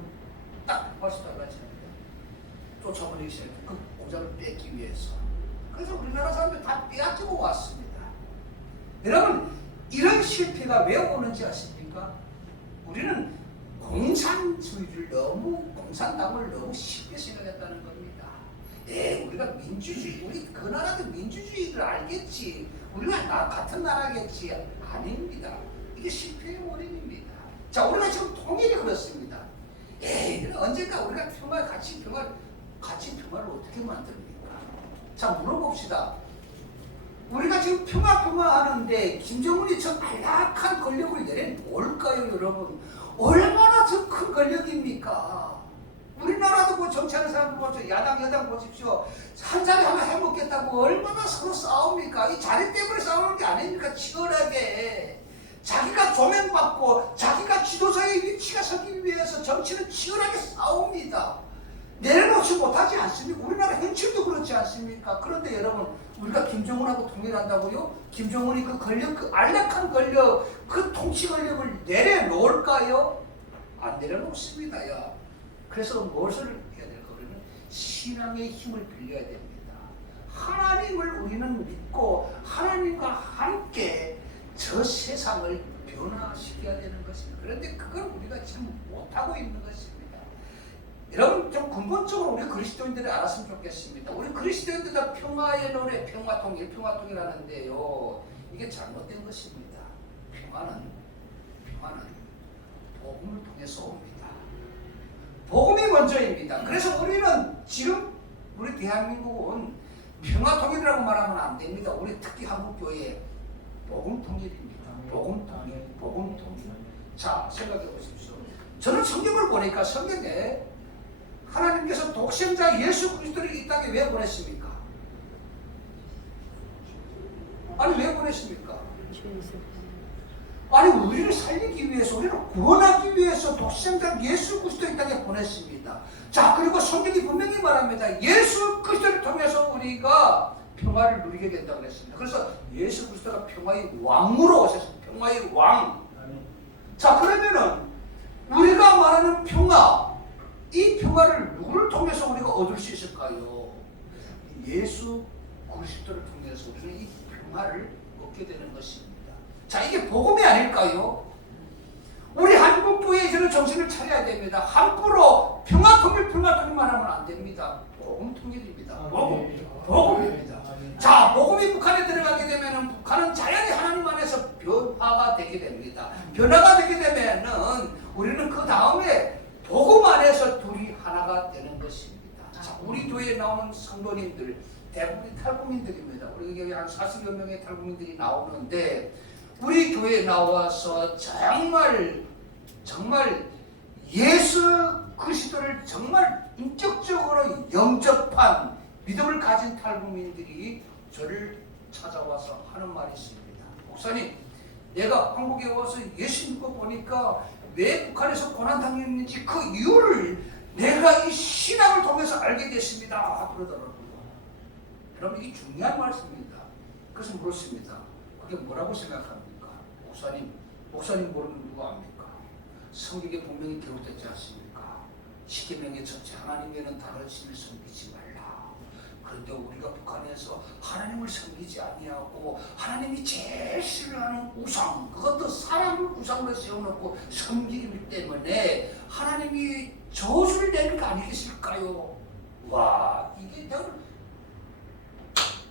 딱 벌써 달라집니다. 쫓아버리기 시작해요. 그 공장을 뺏기 위해서. 그래서 우리나라 사람들 다 빼앗기고 왔습니다. 여러분 이런 실패가 왜 오는지 아십니까? 우리는 공산주의를 공산당을 너무 쉽게 생각했다는 겁니다. 우리가 민주주의, 우리 그 나라도 민주주의를 알겠지. 우리가 같은 나라겠지. 아닙니다. 이게 실패의 원인입니다. 자, 우리가 지금 통일이 그렇습니다. 언젠가 우리가 같이 평화를 어떻게 만듭니까? 자, 물어봅시다. 우리가 지금 평화하는데 김정은이 저 안락한 권력을 내려놓을까요, 여러분? 얼마나 저 큰 권력입니까? 우리나라도 뭐 정치하는 사람들 보십시오. 야당, 여당 보십시오. 한 자리 하나 해먹겠다고 얼마나 서로 싸웁니까? 이 자리 때문에 싸우는 게 아닙니까? 치열하게. 자기가 조명받고 자기가 지도자의 위치가 서기 위해서 정치는 치열하게 싸웁니다. 내려놓지 못하지 않습니까? 우리나라 현실도 그렇지 않습니까? 그런데 여러분 우리가 김정은하고 통일한다고요? 김정은이 그 권력, 그 안락한 권력, 그 통치 권력을 내려놓을까요? 안 내려놓습니다. 야. 그래서 무엇을 해야 될까? 그러면 신앙의 힘을 빌려야 됩니다. 하나님을 우리는 믿고 하나님과 함께 저 세상을 변화시켜야 되는 것입니다. 그런데 그걸 우리가 지금 못하고 있는 것입니다. 여러분 좀 근본적으로 우리 그리스도인들이 알았으면 좋겠습니다. 우리 그리스도인들 다 평화의 노래, 평화통일, 평화통일하는데요. 이게 잘못된 것입니다. 평화는 복음을 통해서 옵니다. 복음이 먼저입니다. 그래서 우리는 지금 우리 대한민국은 평화통일이라고 말하면 안 됩니다. 우리 특히 한국교회 복음통일입니다. 복음통일. 자, 생각해 보십시오. 저는 성경을 보니까 성경에 하나님께서 독생자 예수 그리스도를 이 땅에 왜 보냈습니까? 아니 왜 보냈습니까? 아니 우리를 살리기 위해서, 우리를 구원하기 위해서 독생자 예수 그리스도를 이 땅에 보냈습니다. 자, 그리고 성경이 분명히 말합니다. 예수 그리스도를 통해서 우리가 평화를 누리게 된다고 했습니다. 그래서 예수 그리스도가 평화의 왕으로 오셨습니다. 평화의 왕. 자, 그러면은 우리가 말하는 평화, 이 평화를 누구를 통해서 우리가 얻을 수 있을까요? 예수 그리스도를 통해서 우리는 이 평화를 얻게 되는 것입니다. 자, 이게 복음이 아닐까요? 우리 한국교회에 저는 정신을 차려야 됩니다. 함부로 평화통일만 하면 안 됩니다. 복음통일입니다. 복음입니다. 자, 복음이 북한에 들어가게 되면 북한은 자연히 하나님 안에서 변화가 되게 됩니다. 변화가 되게 되면은 우리는 그 다음에 복음 안에서 둘이 하나가 되는 것입니다. 자, 우리 교회에 나오는 성도님들 대부분이 탈북민들입니다. 우리 교회에 한 40여 명의 탈북민들이 나오는데 우리 교회에 나와서 정말 예수 그리스도를 정말 인격적으로 영접한 믿음을 가진 탈북민들이 저를 찾아와서 하는 말이 있습니다. 목사님, 내가 한국에 와서 예수 믿고 보니까 왜 북한에서 고난당했는지 그 이유를 내가 이 신앙을 통해서 알게 됐습니다. 그러더라고요. 여러분, 이게 중요한 말씀입니다. 그래서 물었습니다. 그게 뭐라고 생각합니까? 목사님 모르면 누가 압니까? 성경에 분명히 기록되지 않습니까? 십계명의 첫째, 하나님께는 다른 신을 섬기지 말라. 그런데 우리가 북한에서 하나님을 섬기지 아니하고 하나님이 제일 싫어하는 우상, 그것도 사람을 우상으로 세워놓고 섬기기 때문에 하나님이 저주를 내는 거 아니겠을까요? 와,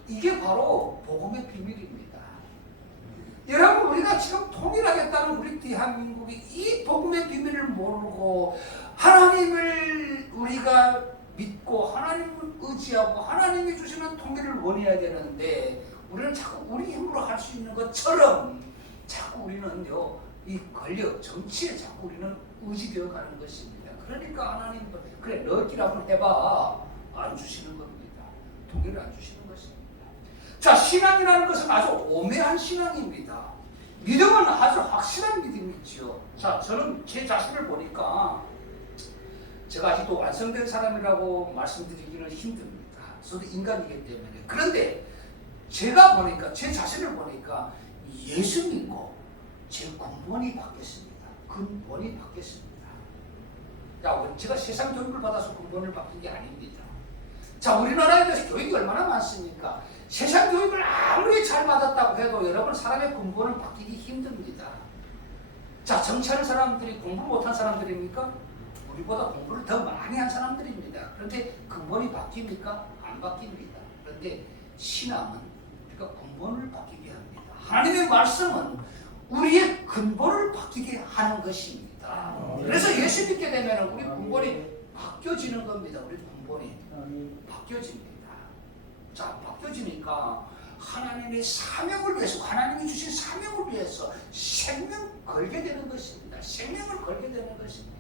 이게 바로 복음의 비밀입니다. 여러분, 우리가 지금 통일하겠다는 우리 대한민국이 이 복음의 비밀을 모르고 하나님을 우리가 믿고 하나님을 의지하고 하나님이 주시는 통일을 원해야 되는데 우리는 자꾸 우리 힘으로 할 수 있는 것처럼 자꾸 우리는요, 이 권력, 정치에 자꾸 우리는 의지되어 가는 것입니다. 그러니까 하나님, 그래 너희끼리 한번 해봐, 안 주시는 겁니다. 통일을 안 주시는 것입니다. 자, 신앙이라는 것은 아주 오묘한 신앙입니다. 믿음은 아주 확실한 믿음이지요. 자, 저는 제 자신을 보니까 제가 아직도 완성된 사람이라고 말씀드리기는 힘듭니다. 저도 인간이기 때문에. 그런데 제가 보니까, 제 자신을 보니까 예수 믿고 제 근본이 바뀌었습니다. 근본이 바뀌었습니다. 자, 제가 세상 교육을 받아서 근본을 바뀐 게 아닙니다. 자, 우리나라에 대해서 교육이 얼마나 많습니까? 세상 교육을 아무리 잘 받았다고 해도 여러분, 사람의 근본은 바뀌기 힘듭니다. 자, 정치하는 사람들이 공부 못한 사람들입니까? 우리보다 공부를 더 많이 한 사람들입니다. 그런데 근본이 바뀝니까? 안 바뀝니다. 그런데 신앙은 우리가 근본을 바뀌게 합니다. 하나님의 말씀은 우리의 근본을 바뀌게 하는 것입니다. 그래서 예수 믿게 되면 우리 근본이 바뀌어지는 겁니다. 우리 근본이 바뀌어집니다. 자, 바뀌어지니까 하나님의 사명을 위해서, 하나님이 주신 사명을 위해서 생명 걸게 되는 것입니다. 생명을 걸게 되는 것입니다.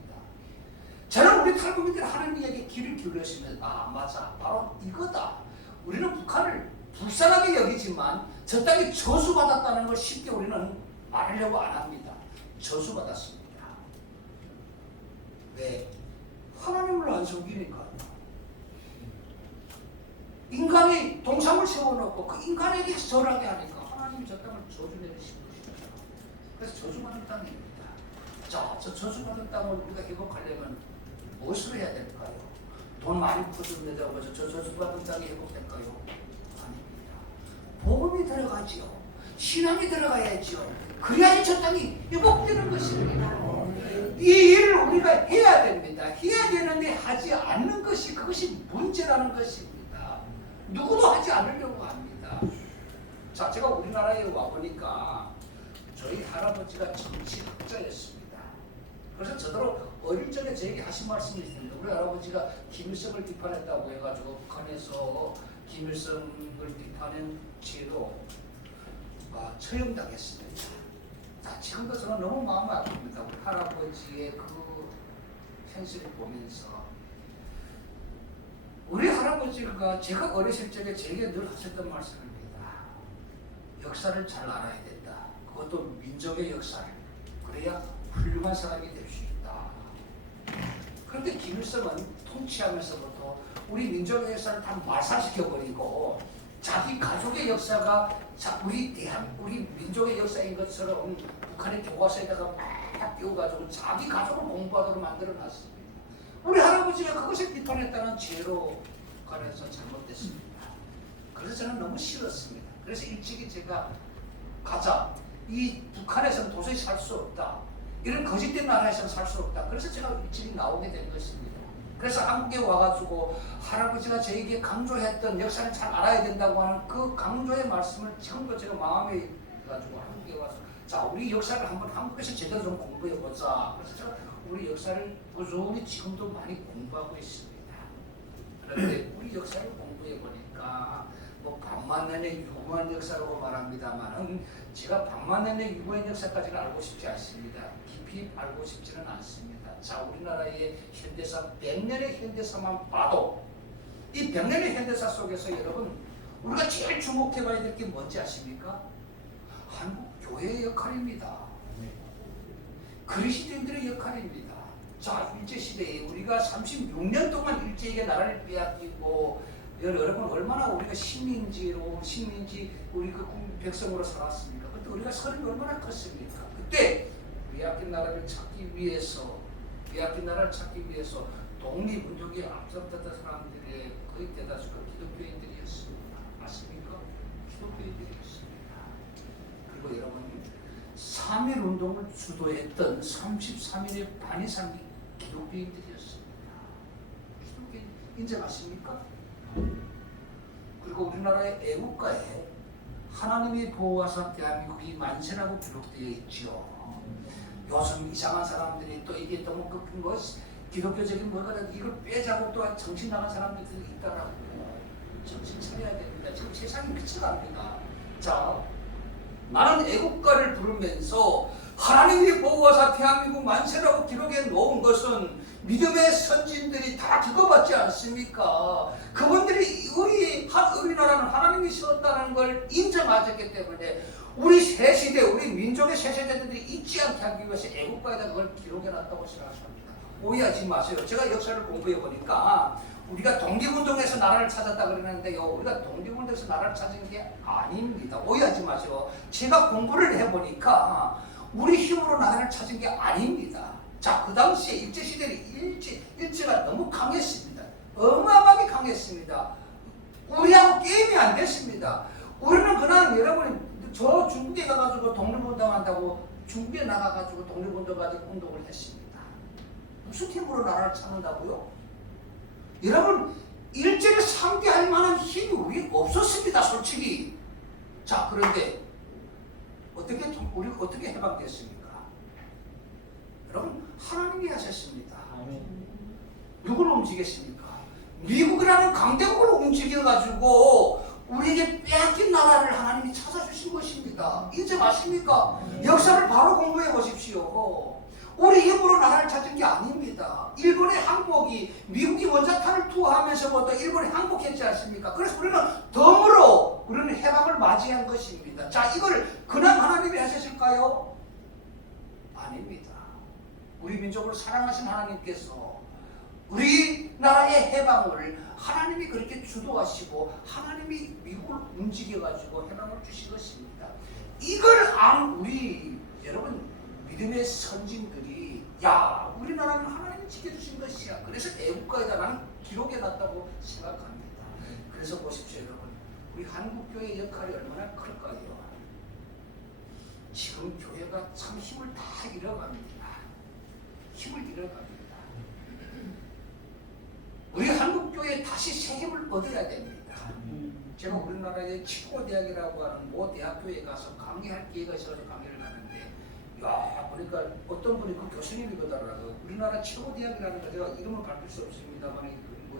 저는 우리 탈북민들이 하나님에게 귀를 기울였으면, 아, 맞아, 바로 이거다. 우리는 북한을 불쌍하게 여기지만 저 땅에 저주받았다는 걸 쉽게 우리는 말하려고 안 합니다. 저주받았습니다. 왜? 하나님을 안 섬기니까. 인간이 동상을 세워놓고 그 인간에게 절하게 하니까 하나님이 저 땅을 저주 내리신 것입니다. 그래서 저주받은 땅입니다. 자, 저 저주받은 땅을 우리가 회복하려면 무엇을 해야 될까요? 돈 많이 퍼준다고 해서 저 저주받은 땅이 회복될까요? 들어가지요. 신앙이 들어가야죠. 그래야지 저 땅이 회복되는 것입니다. 이 일을 우리가 해야 됩니다. 해야 되는데 하지 않는 것이 그것이 문제라는 것입니다. 누구도 하지 않으려고 합니다. 자, 제가 우리나라에 와보니까 저희 할아버지가 정치학자였습니다. 그래서 저더러 어릴 적에 저에게 하신 말씀이 있습니다. 우리 할아버지가 김일성을 비판했다고 해가지고 북한에서 김일성을 비판한 죄로 처형당했습니다. 자, 지금도 저는 너무 마음이 아픕니다. 우리 할아버지의 그 현실을 보면서 우리 할아버지가 제가 어렸을 적에 제게 늘 하셨던 말씀입니다. 역사를 잘 알아야 된다. 그것도 민족의 역사를. 그래야 훌륭한 사람이 될 수 있다. 그런데 김일성은 통치하면서부터 우리 민족의 역사를 다 말살시켜버리고 자기 가족의 역사가 우리 민족의 역사인 것처럼 북한의 교과서에다가 막 띄워가지고 자기 가족을 공부하도록 만들어놨습니다. 우리 할아버지가 그것을 비판했다는 죄로 관해서 잘못됐습니다. 그래서 저는 너무 싫었습니다. 그래서 일찍이 제가 가자. 이 북한에서는 도저히 살 수 없다. 이런 거짓된 나라에서는 살 수 없다. 그래서 제가 일찍이 나오게 된 것입니다. 그래서 한국에 와가지고 할아버지가 저에게 강조했던 역사를 잘 알아야 된다고 하는 그 강조의 말씀을 지금도 제가 마음에 가지고 한국에 와서 자, 우리 역사를 한번 한국에서 제대로 좀 공부해보자. 그래서 제가 우리 역사를 꾸준히 지금도 많이 공부하고 있습니다. 그런데 우리 역사를 공부해보니까 뭐 반만년의 유구한 역사라고 말합니다만 제가 반만년의 유구한 역사까지는 알고 싶지 않습니다. 깊이 알고 싶지는 않습니다. 자, 우리나라의 현대사 100년의 현대사만 봐도 이 100년의 현대사 속에서 여러분 우리가 제일 주목해봐야 될 게 뭔지 아십니까? 한국 교회의 역할입니다. 그리스도인들의 역할입니다. 자, 일제시대에 우리가 36년 동안 일제에게 나라를 빼앗기고 여러분 얼마나 우리가 식민지 우리 그 백성으로 살았습니까? 그때 우리가 서름이 얼마나 컸습니까? 그때 빼앗긴 나라를 찾기 위해서 독립운동에 앞섰던 사람들의 거의 대다수가 기독교인들이었습니다. 맞습니까? 기독교인들이었습니다. 그리고 여러분 3.1운동을 주도했던 33인의 반 이상이 기독교인들이었습니다. 기독교인 인정하십니까? 그리고 우리나라의 애국가에 하나님이 보호하사 대한민국이 만세라고 기록되어 있죠. 요즘 이상한 사람들이 또 이게 너무 급한 것 기독교적인 뭐가 이걸 빼자고 또 정신 나간 사람들이 있다라고요. 정신 차려야 됩니다. 지금 세상이 미쳐갑니다. 자, 나는 애국가를 부르면서 하나님이 보호하사 대한민국 만세라고 기록해 놓은 것은 믿음의 선진들이 다 겪어봤지 않습니까? 그분들이 우리나라는 하나님이 세웠다는 걸 인정하셨기 때문에 우리 새 시대, 우리 민족의 새 세대들이 잊지 않게 하기 위해서 애국가에다 그걸 기록해놨다고 생각합니다. 오해하지 마세요. 제가 역사를 공부해보니까 우리가 독립운동에서 나라를 찾았다 그러는데요. 우리가 독립운동에서 나라를 찾은 게 아닙니다. 오해하지 마세요. 제가 공부를 해보니까 우리 힘으로 나라를 찾은 게 아닙니다. 자, 그 당시에 일제시대는 일제가 너무 강했습니다. 어마어마하게 강했습니다. 우리하고 게임이 안 됐습니다. 우리는 그냥 여러분 저 중국에 가가지고 독립운동한다고 중국에 나가가지고 독립운동을 했습니다. 무슨 힘으로 나라를 찾는다고요? 여러분 일제를 상대할 만한 힘이 우리 없었습니다. 솔직히. 자, 그런데 우리 어떻게 해방됐습니까? 여러분 하나님이 하셨습니다. 누구를 움직였습니까? 미국이라는 강대국을 움직여가지고 우리에게 빼앗긴 나라를 하나님이 찾아주신 것입니다. 인정하십니까? 역사를 바로 공부해 보십시오. 우리 힘으로 나라를 찾은 게 아닙니다. 일본의 항복이 미국이 원자탄을 투하하면서부터 일본이 항복했지 않습니까? 그래서 우리는 덤으로 우리는 해방을 맞이한 것입니다. 자, 이걸 그냥 하나님이 하셨을까요? 아닙니다. 우리 민족을 사랑하신 하나님께서 우리나라의 해방을 하나님이 그렇게 주도하시고 하나님이 미국을 움직여가지고 해방을 주신 것입니다. 이걸 우리 여러분 믿음의 선진들이 야, 우리나라는 하나님이 지켜주신 것이야. 그래서 애국가에다 나는 기록해놨다고 생각합니다. 그래서 보십시오 여러분. 우리 한국교회 역할이 얼마나 클까요? 지금 교회가 참 힘을 다 잃어갑니다. 힘을 잃어갑니다. 우리 한국교회 다시 새 힘을 얻어야 됩니다. 제가 우리나라의 치고대학이라고 하는 모 대학교에 가서 강의할 기회가 있어서 강의를 하는데, 야, 보니까 어떤 분이 그 교수님이거더라고요. 우리나라 치고대학이라는 거 제가 이름을 밝힐 수 없습니다만 뭐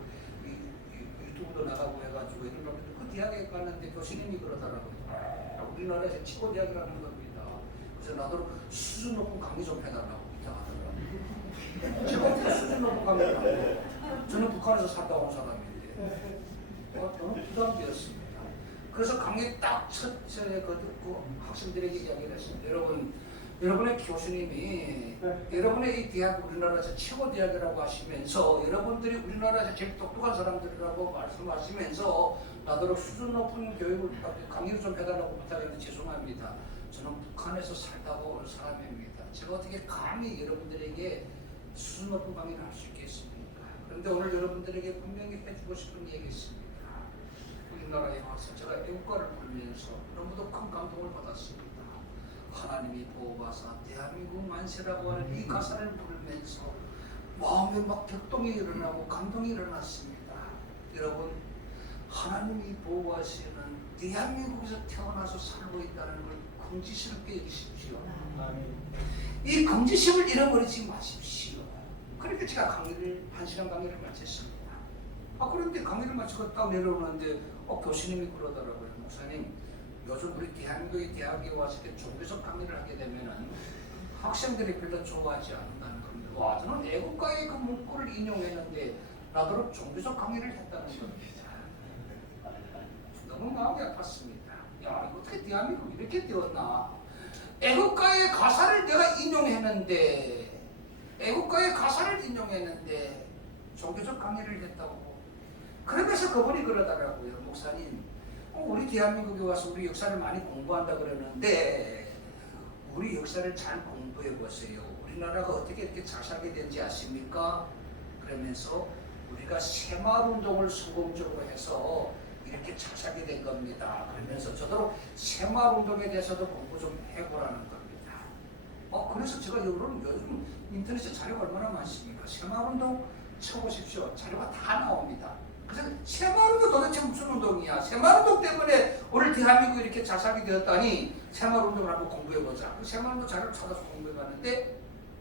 유튜브도 나가고 해가지고 그 대학에 갔는데 교수님이 그러더라고요. 아, 우리나라에서 치고대학이라는 겁니다. 그래서 나도 수준 높은 강의 좀 해달라고 부탁하더라고요. 제가 어떻게 수준 높은 강의를 하고, 저는 북한에서 살다 온 사람인데 저는 부담되었습니다. 그래서 강의 딱 첫째 그 듣고 학생들에게 이야기를 했습니다. 여러분의 교수님이 여러분의 이 대학 우리나라에서 최고 대학이라고 하시면서 여러분들이 우리나라에서 제일 똑똑한 사람들이라고 말씀하시면서 나도록 수준 높은 교육을 강의를 좀 해달라고 부탁했는데 죄송합니다. 저는 북한에서 살다가 온 사람입니다. 제가 어떻게 감히 여러분들에게 수준 높은 강의를 할 수 있겠습니까? 그런데 오늘 여러분들에게 분명히 해주고 싶은 얘기 있습니다. 우리나라에 와서 제가 애국가를 부르면서 너무도 큰 감동을 받았습니다. 하나님이 보호하사 대한민국 만세라고 하는 이 가사를 부르면서 마음에 막 격동이 일어나고 감동이 일어났습니다. 여러분, 하나님이 보호하시는 대한민국에서 태어나서 살고 있다는 걸 긍지스럽게 여기십시오. 이 긍지심을 잃어버리지 마십시오. 그러니까 제가 강의를 1시간 강의를 마쳤습니다. 그런데 강의를 마치고 딱 내려오는데 교수님이 그러더라고요. 목사님, 요즘 우리 대한민국의 대학에 와서 이렇게 종교적 강의를 하게 되면은 학생들이 별로 좋아하지 않는다는 겁니다. 와, 저는 애국가의 그 문구를 인용했는데 나더러 종교적 강의를 했다는 겁니다. 너무 마음이 아팠습니다. 야, 이거 어떻게 대한민국 이렇게 되었나? 애국가의 가사를 내가 인용했는데, 종교적 강의를 했다고. 그러면서 그분이 그러더라고요. 목사님, 우리 대한민국에 와서 우리 역사를 많이 공부한다 그러는데 우리 역사를 잘 공부해 보세요. 우리나라가 어떻게 이렇게 잘 살게 된지 아십니까? 그러면서 우리가 새마을운동을 성공적으로 해서 이렇게 잘 살게 된 겁니다. 그러면서 저도 새마을운동에 대해서도 공부 좀 해보라는 겁니다. 그래서 제가 요즘 인터넷에 자료가 얼마나 많습니까? 새마을운동 쳐보십시오. 자료가 다 나옵니다. 그래서 새마을운동 도대체 무슨 운동이야? 새마을운동 때문에 오늘 대한민국이 이렇게 잘 살게 되었다니 새마을운동을 한번 공부해보자. 그 새마을운동 자료를 찾아서 공부해봤는데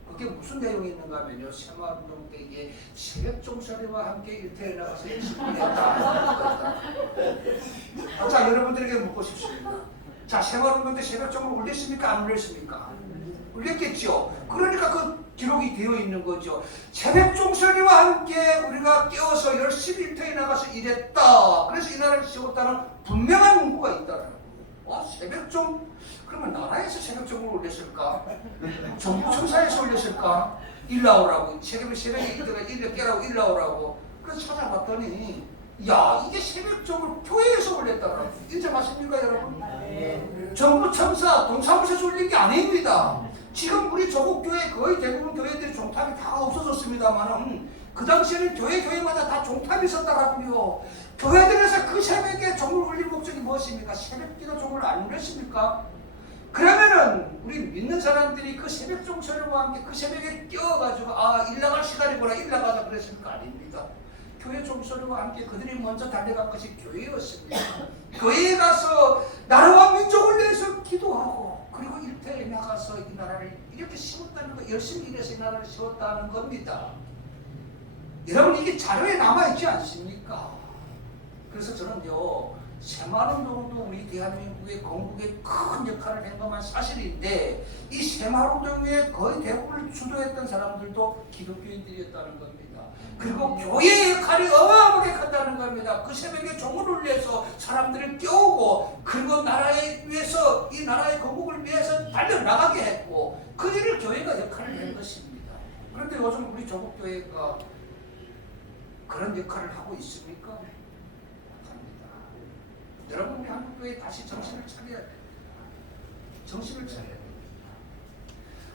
그게 무슨 내용이 있는가 하면요. 새마을운동 때 이게 새벽 종소리와 함께 일터에 나가서 열심히 했다. 자, 여러분들에게 묻고 싶습니다. 자, 새마을운동 때 새벽 종을 울렸습니까? 안 울렸습니까? 울렸겠죠. 그러니까 그 기록이 되어 있는 거죠. 새벽 종소리와 함께 우리가 깨어서 열심히 일터에 나가서 일했다. 그래서 이 나라를 세웠다는 분명한 문구가 있다라고. 새벽 종? 그러면 나라에서 새벽 종을 올렸을까? 정부 청사에서 올렸을까? 일 나오라고. 새벽에 일을 깨라고 일 나오라고. 그래서 찾아봤더니 야, 이게 새벽 종을 교회에서 올렸다라고. 인정하십니까, 여러분? 정부 청사 동사무소에서 올린 게 아닙니다. 지금 우리 조국 교회 거의 대부분 교회들이 종탑이 다 없어졌습니다만 그 당시에는 교회마다 다 종탑이 있었다라고요. 교회들에서 그 새벽에 종을 울릴 목적이 무엇입니까? 새벽기도 종을 안 울렸습니까? 그러면은 우리 믿는 사람들이 그 새벽 종소리와 함께 그 새벽에 깨어가지고 일 나갈 시간이구나 일 나가자 그랬습니까? 아닙니다. 교회 종소리와 함께 그들이 먼저 달려간 것이 교회였습니다. 교회에 가서 나라와 민족을 위해서 기도하고 그리고 일터에 나가서 이 나라를 이렇게 세웠다는 거, 열심히 일해서 이 나라를 세웠다는 겁니다. 여러분, 이게 자료에 남아있지 않습니까? 그래서 저는요, 새마을운동도 우리 대한민국의 건국에 큰 역할을 한 것만 사실인데 이 새마을운동에 거의 대부분을 주도했던 사람들도 기독교인들이었다는 겁니다. 그리고 교회의 역할이 어마어마하게 컸다는 겁니다. 그 새벽에 종을 울려서 사람들을 깨우고 그리고 나라에 위해서 이 나라의 건국을 위해서 달려나가게 했고 그 일을 교회가 역할을 한 것입니다. 그런데 요즘 우리 조국교회가 그런 역할을 하고 있습니까? 못합니다. 여러분, 우리 한국교회 다시 정신을 차려야 됩니다. 정신을 차려야 됩니다.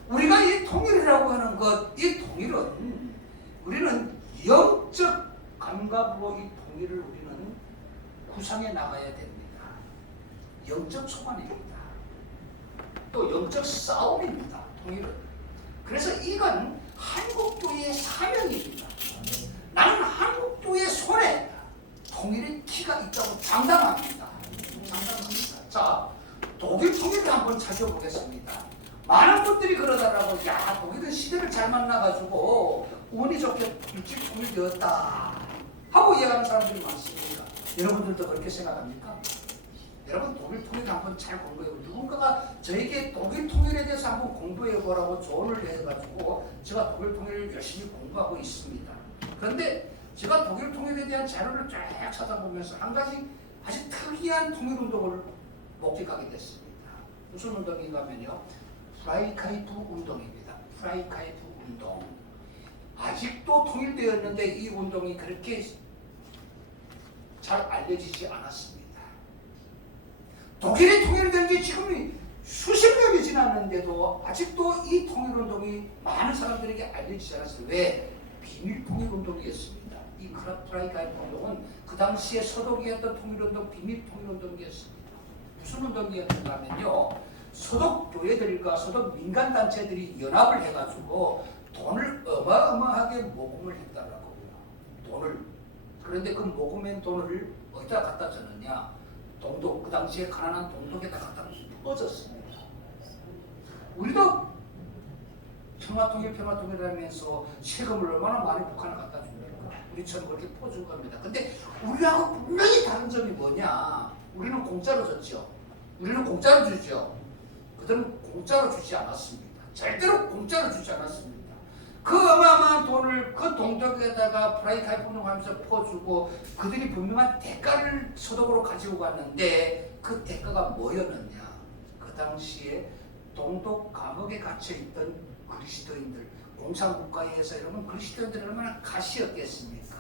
우리가 이 통일이라고 하는 것, 이 통일은 우리는 영적 감각으로 이 통일을 우리는 구상해 나가야 됩니다. 영적 소관입니다. 또 영적 싸움입니다. 통일은. 그래서 이건 한국교회의 사명입니다. 나는 한국교회 손에 통일의 키가 있다고 장담합니다. 장담합니다. 자, 독일 통일을 한번 찾아보겠습니다. 많은 분들이 그러더라고. 야, 독일은 시대를 잘 만나가지고 운이 좋게 일찍 통일되었다 하고 이해하는 사람들이 많습니다. 여러분들도 그렇게 생각합니까? 여러분 독일 통일 한번 잘 공부해보고, 누군가가 저에게 독일 통일에 대해서 한번 공부해보라고 조언을 해가지고 제가 독일 통일을 열심히 공부하고 있습니다. 그런데 제가 독일 통일에 대한 자료를 쫙 찾아보면서 한 가지 아주 특이한 통일운동을 목격하게 됐습니다. 무슨 운동인가 하면요, 프라이카이프 운동입니다. 프라이카이프 운동. 아직도 통일되었는데 이 운동이 그렇게 잘 알려지지 않았습니다. 독일이 통일된 게 지금 수십 년이 지났는데도 아직도 이 통일운동이 많은 사람들에게 알려지지 않았어요. 왜? 비밀 통일운동이었습니다. 이 프라이카이프 운동은 그 당시에 서독이었던 통일운동, 비밀 통일운동이었습니다. 무슨 운동이었는가 하면요, 서독 교회들과 서독 민간단체들이 연합을 해가지고 돈을 어마어마하게 모금을 했다라고요. 돈을. 그런데 그 모금한 돈을 어디다 갖다 줬느냐? 동독, 그 당시에 가난한 동독에다 갖다 퍼졌습니다. 우리도 평화통일하면서 세금을 얼마나 많이 북한에 갖다 줍니까? 우리처럼 그렇게 퍼준 겁니다. 근데 우리하고 분명히 다른 점이 뭐냐? 우리는 공짜로 줬죠. 우리는 공짜로 주죠. 그들은 공짜로 주지 않았습니다. 절대로 공짜로 주지 않았습니다. 그 어마어마한 돈을 그 동독에다가 프라이카이프 운동하면서 퍼주고 그들이 분명한 대가를 서독으로 가지고 갔는데 그 대가가 뭐였느냐? 그 당시에 동독 감옥에 갇혀있던 그리스도인들, 공산국가에서 여러분 그리스도인들이 얼마나 가시였겠습니까?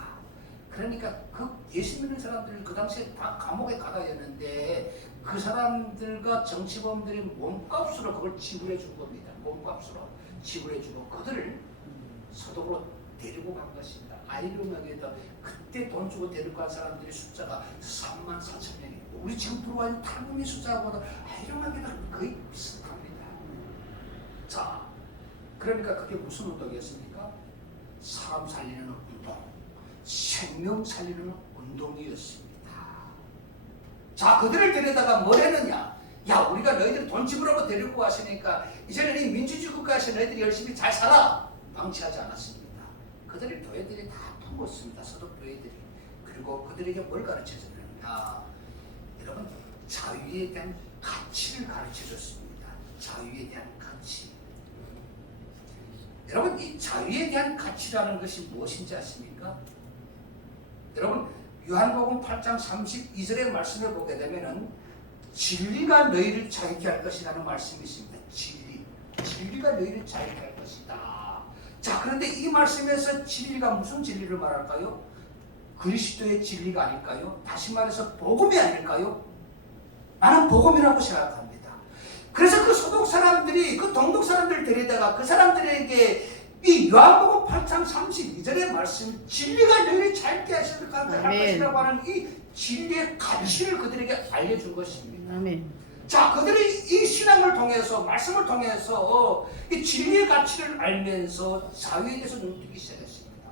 그러니까 그 예수 믿는 사람들이 그 당시에 다 감옥에 가다였는데 그 사람들과 정치범들이 몸값으로 그걸 지불해 준 겁니다. 몸값으로 지불해 주고 그들을 서독으로 데리고 간 것입니다. 아이러니하게도 그때 돈 주고 데리고 간 사람들의 숫자가 34,000명이고 우리 지금 들어와 있는 탈북민 숫자보다 아이러니하게도 거의 비슷합니다. 자, 그러니까 그게 무슨 운동이었습니까? 사람 살리는 운동, 생명 살리는 운동이었습니다. 자, 그들을 데려다가 뭘 했느냐? 야, 우리가 너희들 돈 지불하고 데리고 왔으니까 이제는 이 민주주의 국가에서 너희들이 열심히 잘 살아. 방치하지 않았습니다. 그들의 교회들이 다 품었습니다. 서독 교회들이. 그리고 그들에게 뭘 가르쳐줬느냐? 여러분, 자유에 대한 가치를 가르쳐줬습니다. 자유에 대한 가치. 여러분, 이 자유에 대한 가치라는 것이 무엇인지 아십니까? 여러분, 요한복음 8장 32절의 말씀을 보게 되면은 진리가 너희를 자유케 할 것이라는 말씀이 있습니다. 진리가 너희를 자유케 할 것이다. 자, 그런데 이 말씀에서 진리가 무슨 진리를 말할까요? 그리스도의 진리가 아닐까요? 다시 말해서 복음이 아닐까요? 나는 복음이라고 생각합니다. 그래서 그 소독 사람들이 그 동독 사람들을 데리다가 그 사람들에게 이 요한복음 8장 32절의 말씀, 진리가 너희를 자유케 할 것이라고 하는 이 진리의 가치를 그들에게 알려준 것입니다. 아멘. 자, 그들이 이 신앙을 통해서, 말씀을 통해서 이 진리의 가치를 알면서 자유에 대해서 눈뜨기 시작했습니다.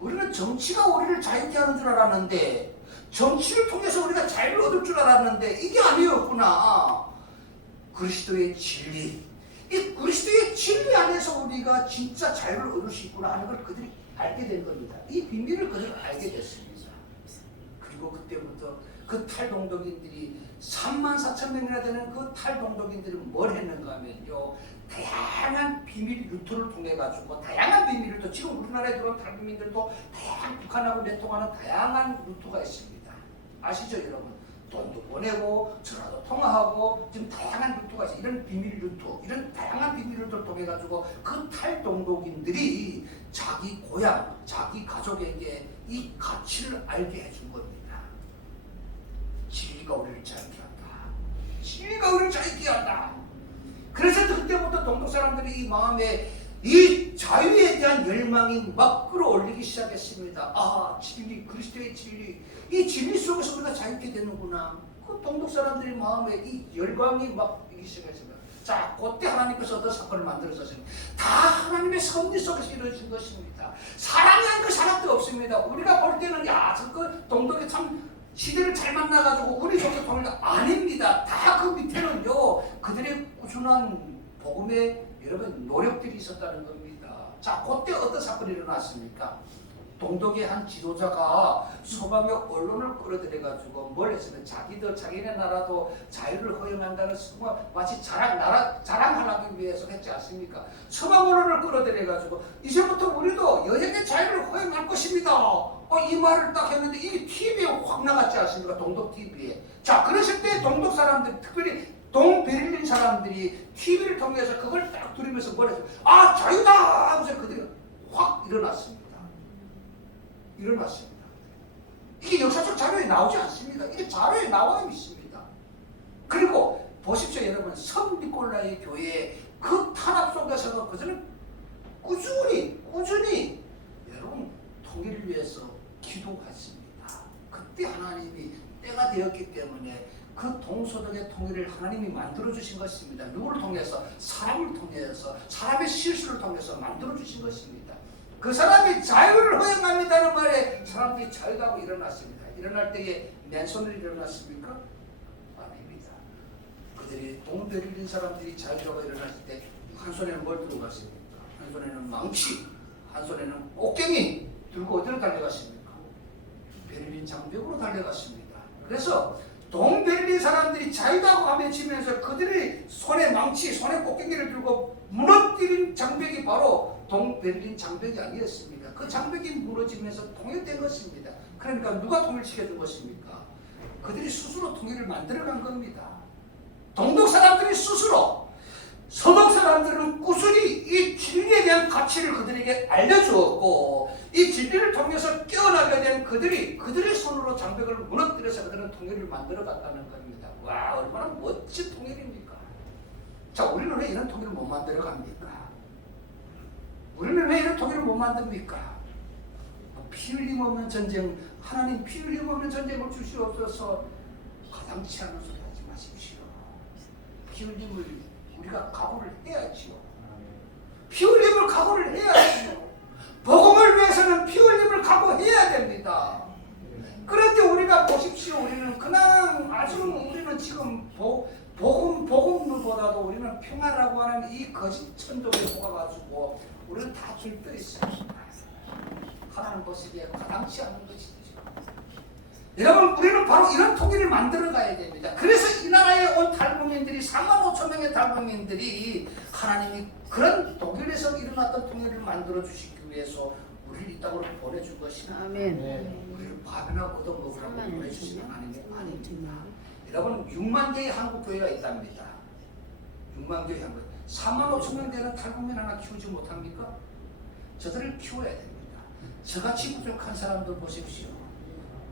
우리는 정치가 우리를 자유케 하는 줄 알았는데, 정치를 통해서 우리가 자유를 얻을 줄 알았는데 이게 아니었구나. 그리스도의 진리, 이 그리스도의 진리 안에서 우리가 진짜 자유를 얻을 수 있구나 하는 걸 그들이 알게 된 겁니다. 이 비밀을 그들이 알게 됐습니다. 그리고 그때부터 그 탈동독인들이 34,000명이나 되는 그 탈동독인들이 뭘 했는가 하면요, 다양한 비밀 루트를 통해 가지고 다양한 비밀을 또 지금 우리나라에 들어온 탈북민들도 다양한 북한하고 내통하는 다양한 루트가 있습니다. 아시죠, 여러분? 돈도 보내고 전화도 통화하고 지금 다양한 루트가 있어요. 이런 비밀 루트, 이런 다양한 비밀 루트를 통해 가지고 그 탈동독인들이 자기 고향, 자기 가족에게 이 가치를 알게 해준 겁니다. 진리가 우리를 자유케 한다. 진리가 우리를 자유케 한다. 그래서 그때부터 동독 사람들이 이 마음에 이 자유에 대한 열망이 막 끌어올리기 시작했습니다. 아, 진리, 그리스도의 진리, 이 진리 속에서 우리가 자유케 되는구나. 그 동독 사람들이 마음에 이 열광이 막 이기 시작했습니다. 자, 그때 하나님께서 어떤 사건을 만들어서십니까? 다 하나님의 섭리 속에서 이루어진 것입니다. 사랑이 한 그 사람도 없습니다. 우리가 볼 때는 야, 그 동독이 참 시대를 잘 만나가지고 우리 종교 통일다 아닙니다. 다 그 밑에는요 그들의 꾸준한 복음의 여러분 노력들이 있었다는 겁니다. 자, 그때 어떤 사건이 일어났습니까? 동독의 한 지도자가 서방의 언론을 끌어들여가지고 뭘 했으면 자기네 나라도 자유를 허용한다는 마치 자랑하기 위해서 했지 않습니까? 서방 언론을 끌어들여가지고 이제부터 우리도 여행의 자유를 허용할 것입니다. 이 말을 딱 했는데 이게 TV에 확 나갔지 않습니까? 동독 TV에. 자, 그랬을 때 동독 사람들, 특별히 동베를린 사람들이 TV를 통해서 그걸 딱 들으면서 뭘 했어요? 아, 자유다! 하면서 그들이 확 일어났습니다. 이게 역사적 자료에 나오지 않습니까? 이게 자료에 나와 있습니다. 그리고 보십시오, 여러분. 성니콜라이 교회 그 탄압 속에서도 그들은 꾸준히 여러분 통일을 위해서 기도했습니다. 그때 하나님이 때가 되었기 때문에 그 동서독의 통일을 하나님이 만들어 주신 것입니다. 누구를 통해서? 사람을 통해서, 사람의 실수를 통해서 만들어 주신 것입니다. 그 사람이 자유를 허용합니다는 말에 사람들이 자유하고 일어났습니다. 일어날 때에 맨손으로 일어났습니까? 아닙니다. 그들이 동베를린 사람들이 자유하고 일어났을 때 한 손에는 뭘 들고 갔습니까? 한 손에는 망치, 한 손에는 꽃갱이 들고 어디로 달려갔습니까? 베를린 장벽으로 달려갔습니다. 그래서 동베를린 사람들이 자유다고 하며 치면서 그들이 손에 망치, 손에 꽃갱이를 들고 무너뜨린 장벽이 바로 동베를린 장벽이 아니었습니다. 그 장벽이 무너지면서 통일된 것입니다. 그러니까 누가 통일시켜준 것입니까? 그들이 스스로 통일을 만들어간 겁니다. 동독 사람들이 스스로, 서독 사람들은 꾸준히 이 진리에 대한 가치를 그들에게 알려주었고 이 진리를 통해서 깨어나게 된 그들의 손으로 장벽을 무너뜨려서 그들은 통일을 만들어갔다는 겁니다. 와, 얼마나 멋진 통일입니까? 자, 우리는 왜 이런 통일을 못 만들어갑니까? 우리는 왜 이런 통일을 못 만듭니까? 피 흘림 없는 전쟁, 하나님 피 흘림 없는 전쟁을 주시옵소서. 가당치 않은 소리 하지 마십시오. 피 흘림을 우리가 각오를 해야지요. 피 흘림을 각오를 해야지요. 복음을 위해서는 피 흘림을 각오해야 됩니다. 그런데 우리가 보십시오. 우리는 그냥 아주 우리는 지금 복음보다도 우리는 평화라고 하는 이 거짓 천독에 속아가지고 우리는 다 들떠 있습니다. 하나님 보시기에 가당치 않은 것이죠. 여러분, 우리는 바로 이런 통일을 만들어 가야 됩니다. 그래서 이 나라에 온 탈북민들이 4만 5천 명의 탈북민들이 하나님이 그런 독일에서 일어났던 통일을 만들어 주시기 위해서 우리를 이 땅으로 보내준 것입니다. 아멘. 우리를 밥이나 얻어먹으라고 보내주신 하나님이 아닙니다. 여러분, 6만 개의 한국교회가 있답니다. 6만 개의 한국 4만 5천 명 되는 탈북민 하나 키우지 못합니까? 저들을 키워야 됩니다. 저같이 부족한 사람들 보십시오.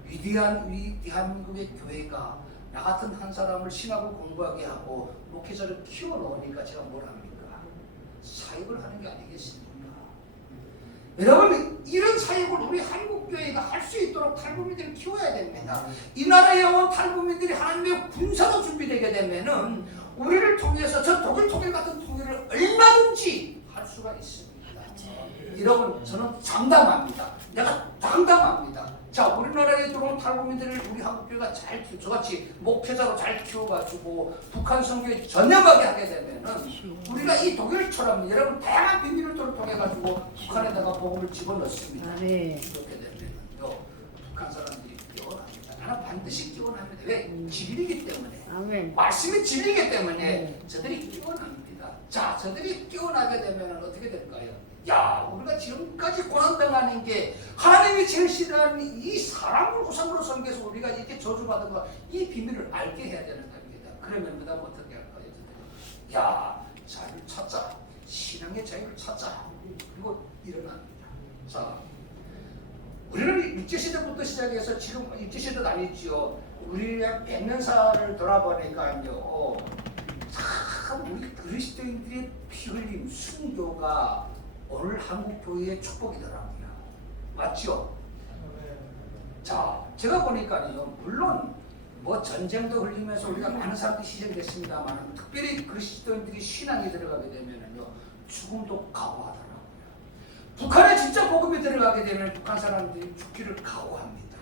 위대한 우리 대한민국의 교회가 나 같은 한 사람을 신학을 공부하게 하고 목회자를 키워놓으니까 제가 뭘 합니까? 사역을 하는 게 아니겠습니까? 여러분, 이런 사역을 우리 한국교회가 할 수 있도록 탈북민들을 키워야 됩니다. 이 나라에 온 탈북민들이 하나님의 군사로 준비되게 되면은 우리를 통해서 저 독일 통일 같은 통일을 얼마든지 할 수가 있습니다. 여러분, 저는 장담합니다. 내가 장담합니다. 자, 우리나라에 들어온 탈북민들을 우리 한국교회가 잘 저같이 목회자로 잘 키워가지고 북한 선교에 전념하게 하게 되면은 우리가 이 독일처럼 여러분 다양한 비밀을 통해가지고 북한에다가 복음을 집어넣습니다. 네. 그렇게 되면요 북한 사람들이 깨어납니다. 나는 반드시 깨어납니다. 왜? 진리이기 때문에. 아멘. 말씀이 진리이기 때문에 저들이 깨어납니다. 자, 저들이 깨어나게 되면 어떻게 될까요? 야, 우리가 지금까지 고난당하는 게 하나님이 제일 싫어하는 이 사람을 우상으로 섬겨서 우리가 이렇게 저주받은 거, 이 비밀을 알게 해야 되는 겁니다. 그러면 그다음 어떻게 할까요? 야, 자유를 찾자. 신앙의 자유를 찾자. 그리고 일어납니다. 자, 우리는 일제시대부터 시작해서 지금 일제시대도 아니지요. 우리의 백년사를 돌아보니까요. 참 우리 그리스도인들의 피 흘림, 순교가 오늘 한국교회의 축복이더라고요. 맞죠? 자, 제가 보니까요, 물론 뭐 전쟁도 흘리면서 우리가 많은 사람들이 희생됐습니다만 특별히 그리스도인들이 신앙이 들어가게 되면은요 죽음도 각오하더라고요. 북한에 진짜 복음이 들어가게 되면 북한 사람들이 죽기를 각오합니다.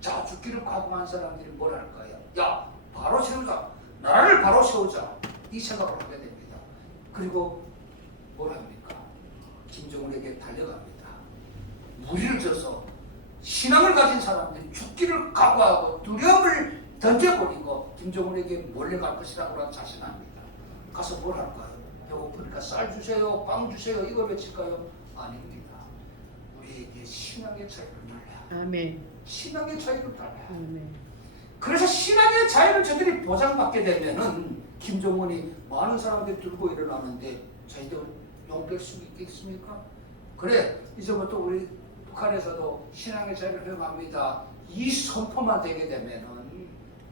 자, 죽기를 각오한 사람들이 뭘 할까요? 야, 바로 세우자. 나라를 바로 세우자. 이 생각을 하게 됩니다. 그리고 뭘 합니까? 김정은에게 달려갑니다. 무리를 져서 신앙을 가진 사람들이 죽기를 각오하고 두려움을 던져버리고 김정은에게 몰려갈 것이라고 자신합니다. 가서 뭘 할까요? 배고프니까 쌀 주세요, 빵 주세요, 이걸 외칠까요? 아닙니다. 우리에게 신앙의 자유를 달라. 아멘. 신앙의 자유를 달라. 아멘. 그래서 신앙의 자유를 저들이 보장받게 되면은 김정은이 많은 사람들이 들고 일어나는데 저희들 용될 수 있겠습니까? 그래, 이제부터 우리 북한에서도 신앙의 자유를 허용합니다. 이 선포만 되게 되면은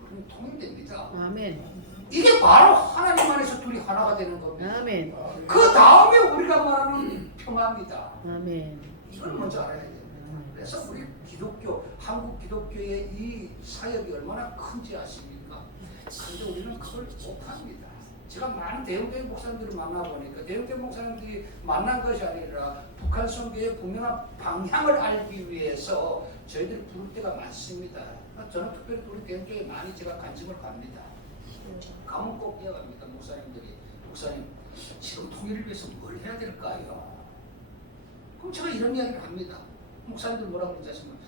우리는 통일됩니다. 아멘. 이게 바로 하나님 안에서 둘이 하나가 되는 겁니다. 아멘. 그 다음에 우리가 말하는 평화입니다. 아멘. 이걸 먼저 알아야 됩니다. 그래서 우리 기독교, 한국 기독교의 이 사역이 얼마나 큰지 아십니까? 그런데 우리는 그걸 못합니다. 제가 많은 대형교회 목사님들을 만나보니까 대형교회 목사님들이 만난 것이 아니라 북한 선교의 분명한 방향을 알기 위해서 저희들이 부를 때가 많습니다. 저는 특별히 우리 대형교회에 많이 제가 관심을 갑니다. 가면 꼭 이어갑니다. 목사님들이. 목사님, 지금 통일을 위해서 뭘 해야 될까요? 그럼 제가 이런 이야기를 합니다. 목사님들 뭐라고 그러지 아십니까?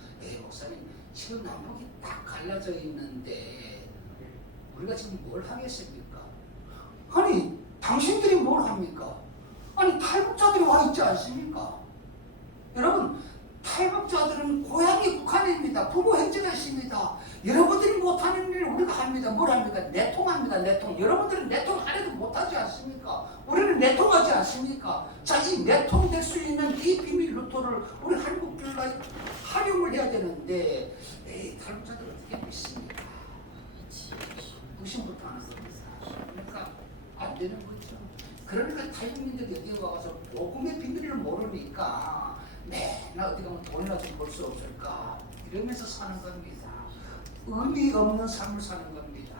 목사님, 지금 남북이 딱 갈라져 있는데 우리가 지금 뭘 하겠습니까? 아니, 당신들이 뭘 합니까? 아니, 탈북자들이 와 있지 않습니까? 여러분, 탈북자들은 고향이 북한입니다. 부모 형제가 있습니다. 여러분들이 못하는 일을 우리가 합니다. 뭘 합니까? 내통합니다. 내통. 여러분들은 내통 하려도 못하지 않습니까? 우리는 내통하지 않습니까? 자, 이 내통될 수 있는 이 비밀 루트를 우리 한국교회가 활용을 해야 되는데 탈북자들 어떻게 믿습니까? 의심부터 하는 겁니다. 그러니까 안 되는 거죠. 그러니까 탈북민들이 여기 와서 복음의 비밀을 모르니까 맨날 어디 가면 돈이나 좀 벌 수 없을까 이러면서 사는 겁니다. 의미 없는 삶을 사는 겁니다.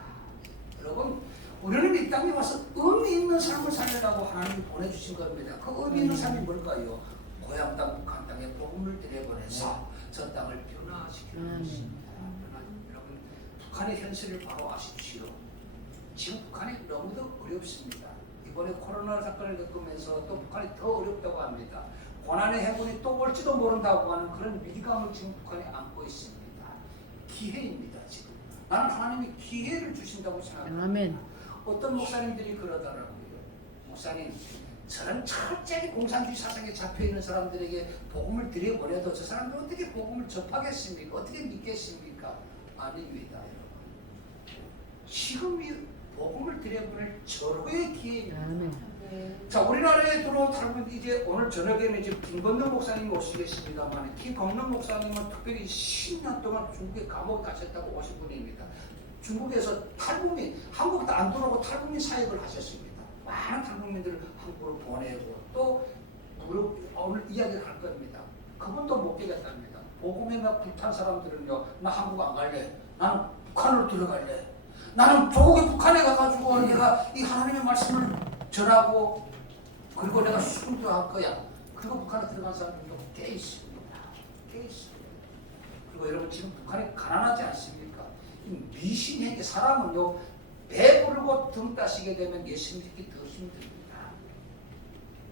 여러분, 우리는 이 땅에 와서 의미 있는 삶을 살려고 하나님이 보내주신 겁니다. 그 의미 있는 삶이 뭘까요? 고향 땅, 북한 땅에 복음을 들여보내서 저 땅을 변화시키는 것입니다. 여러분, 북한의 현실을 바로 아십시오. 지금 북한이 너무도 어렵습니다. 이번에 코로나 사건을 겪으면서 또 북한이 더 어렵다고 합니다. 고난의 해군이 또 올지도 모른다고 하는 그런 위기감을 지금 북한이 안고 있습니다. 기회입니다. 지금 나는 하나님이 기회를 주신다고 생각합니다. 아멘. 어떤 목사님들이 그러더라고요. 목사님, 저런 철저히 공산주의 사상에 잡혀있는 사람들에게 복음을 들여보내도 저 사람들 어떻게 복음을 접하겠습니까? 어떻게 믿겠습니까? 아닙니다. 여러분, 지금이 복음을 들여보낼 절호의 기회입니다. 아멘. 자, 우리나라에 들어온 탈북 이제 오늘 저녁에는 이제 김건능 목사님이 오시겠습니다만, 김건능 목사님은 특별히 10년 동안 중국에 감옥에 가셨다고 오신 분입니다. 중국에서 탈북민, 한국도 안 들어오고 탈북민 사역을 하셨습니다. 많은 탈북민들을 한국으로 보내고 또 오늘 이야기를 할 겁니다. 그분도 못 깨겠답니다. 복음에 막 불탄 사람들은요, 나 한국 안 갈래. 나는 북한으로 들어갈래. 나는 조국의 북한에 가가지고 내가 이 하나님의 말씀을 전하고 그리고 내가 순교할 거야. 그리고 북한에 들어간 사람들도 꽤 있습니다. 꽤 있습니다. 그리고 여러분, 지금 북한이 가난하지 않습니까? 이 미신에게 사람은요, 배부르고 등 따시게 되면 예수 믿기 더 힘듭니다.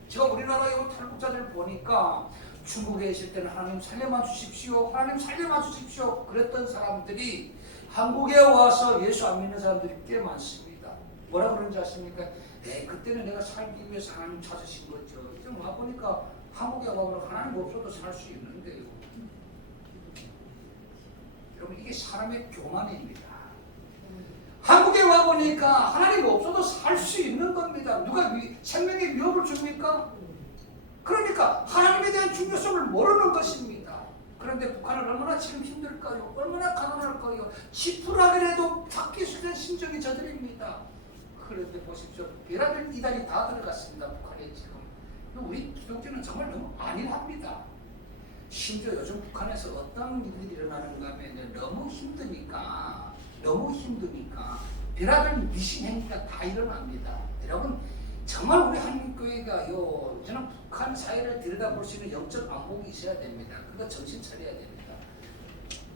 제가 우리나라에 온 탈북자들 보니까 중국에 있을 때는 하나님 살려만 주십시오. 하나님 살려만 주십시오. 그랬던 사람들이 한국에 와서 예수 안 믿는 사람들이 꽤 많습니다. 뭐라 그런지 아십니까? 그때는 내가 살기 위해서 하나님 찾으신 거죠. 이제 와보니까 한국에 와보면 하나님 없어도 살 수 있는데요. 여러분, 이게 사람의 교만입니다. 한국에 와보니까 하나님 없어도 살 수 있는 겁니다. 누가 생명의 위협을 줍니까? 그러니까 하나님에 대한 중요성을 모르는 것입니다. 그런데 북한은 얼마나 지금 힘들까요? 얼마나 가난할까요? 지푸라기라도 찾기 싫은 심정이 저들입니다. 그런데 보십시오. 별하별 이단이 다 들어갔습니다. 북한에 지금. 우리 기독교는 정말 너무 안일합니다. 심지어 요즘 북한에서 어떤 일들이 일어나는가 하면 너무 힘드니까 너무 힘드니까 별하별 미신 행위가 다 일어납니다. 여러분 정말 우리 한국교회가요, 저는 북한 사회를 들여다볼 수 있는 영적 안목이 있어야 됩니다. 그거 정신 차려야 됩니다.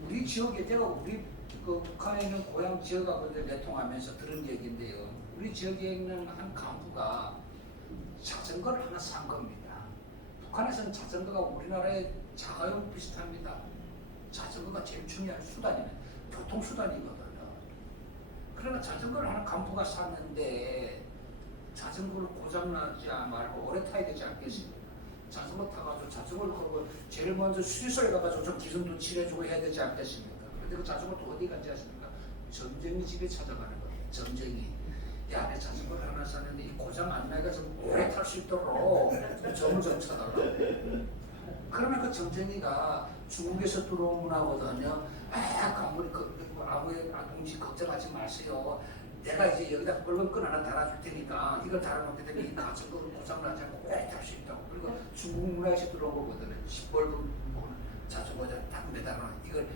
우리 지역에 제가 우리 그 북한에 있는 고향 지역하고들 내통하면서 들은 얘기인데요. 우리 지역에 있는 한 간부가 자전거를 하나 산 겁니다. 북한에서는 자전거가 우리나라의 자가용 비슷합니다. 자전거가 제일 중요한 수단이네. 교통수단이거든요. 그러나 자전거를 하나 간부가 샀는데 자전거를 고장나지 말고 오래 타야 되지 않겠습니까? 자전거 타가지고 자전거를 걸고 제일 먼저 수리소에 가가지고 좀 기름도 칠해주고 해야 되지 않겠습니까? 근데 그 자전거도 어디 간지 아십니까? 점쟁이 집에 찾아가는 거예요. 점쟁이. 야, 내 자전거를 하나 샀는데 이 고장 안 나게 좀 오래 탈 수 있도록 점을 좀 쳐달라. 그러면 그 점쟁이가 중국에서 들어온 문화거든요. 아무리 동지 걱정하지 마세요. 내가 이제 여기다 붉은 끈 하나 달아줄 테니까 이걸 달아놓게 되면 이 자전거를 고장나지 않고 오래 탈 수 있다고. 그리고 중국 문화에서 들어온 거거든요. 시뻘건 자전거에 딱 매달아 이걸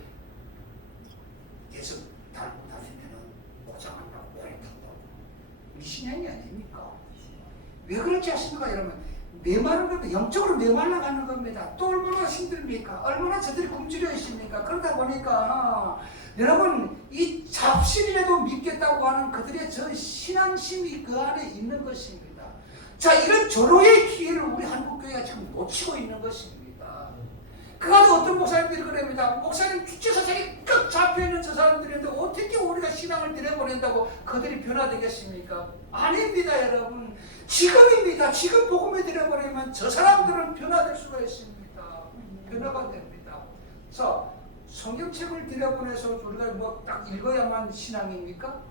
계속 달고 다니면은 고장 안 나고 오래 탄다고. 미신양이 아닙니까? 왜 그렇지 않습니까, 여러분? 메마른 겁니다. 영적으로 메말라가는 겁니다. 또 얼마나 힘듭니까? 얼마나 저들이 굶주려 있습니까? 그러다 보니까 여러분 이 잡신이라도 믿겠다고 하는 그들의 저 신앙심이 그 안에 있는 것입니다. 자, 이런 절호의 기회를 우리 한국교회가 지금 놓치고 있는 것입니다. 그가지고 어떤 목사님들이 그럽니다. 목사님 주체사상이 꽉 잡혀있는 저 사람들인데 어떻게 우리가 신앙을 들여보낸다고 그들이 변화되겠습니까? 아닙니다, 여러분. 지금입니다. 지금 복음을 들여보내면 저 사람들은 변화될 수가 있습니다. 변화가 됩니다. 자, 성경책을 들여보내서 우리가 뭐 딱 읽어야만 신앙입니까?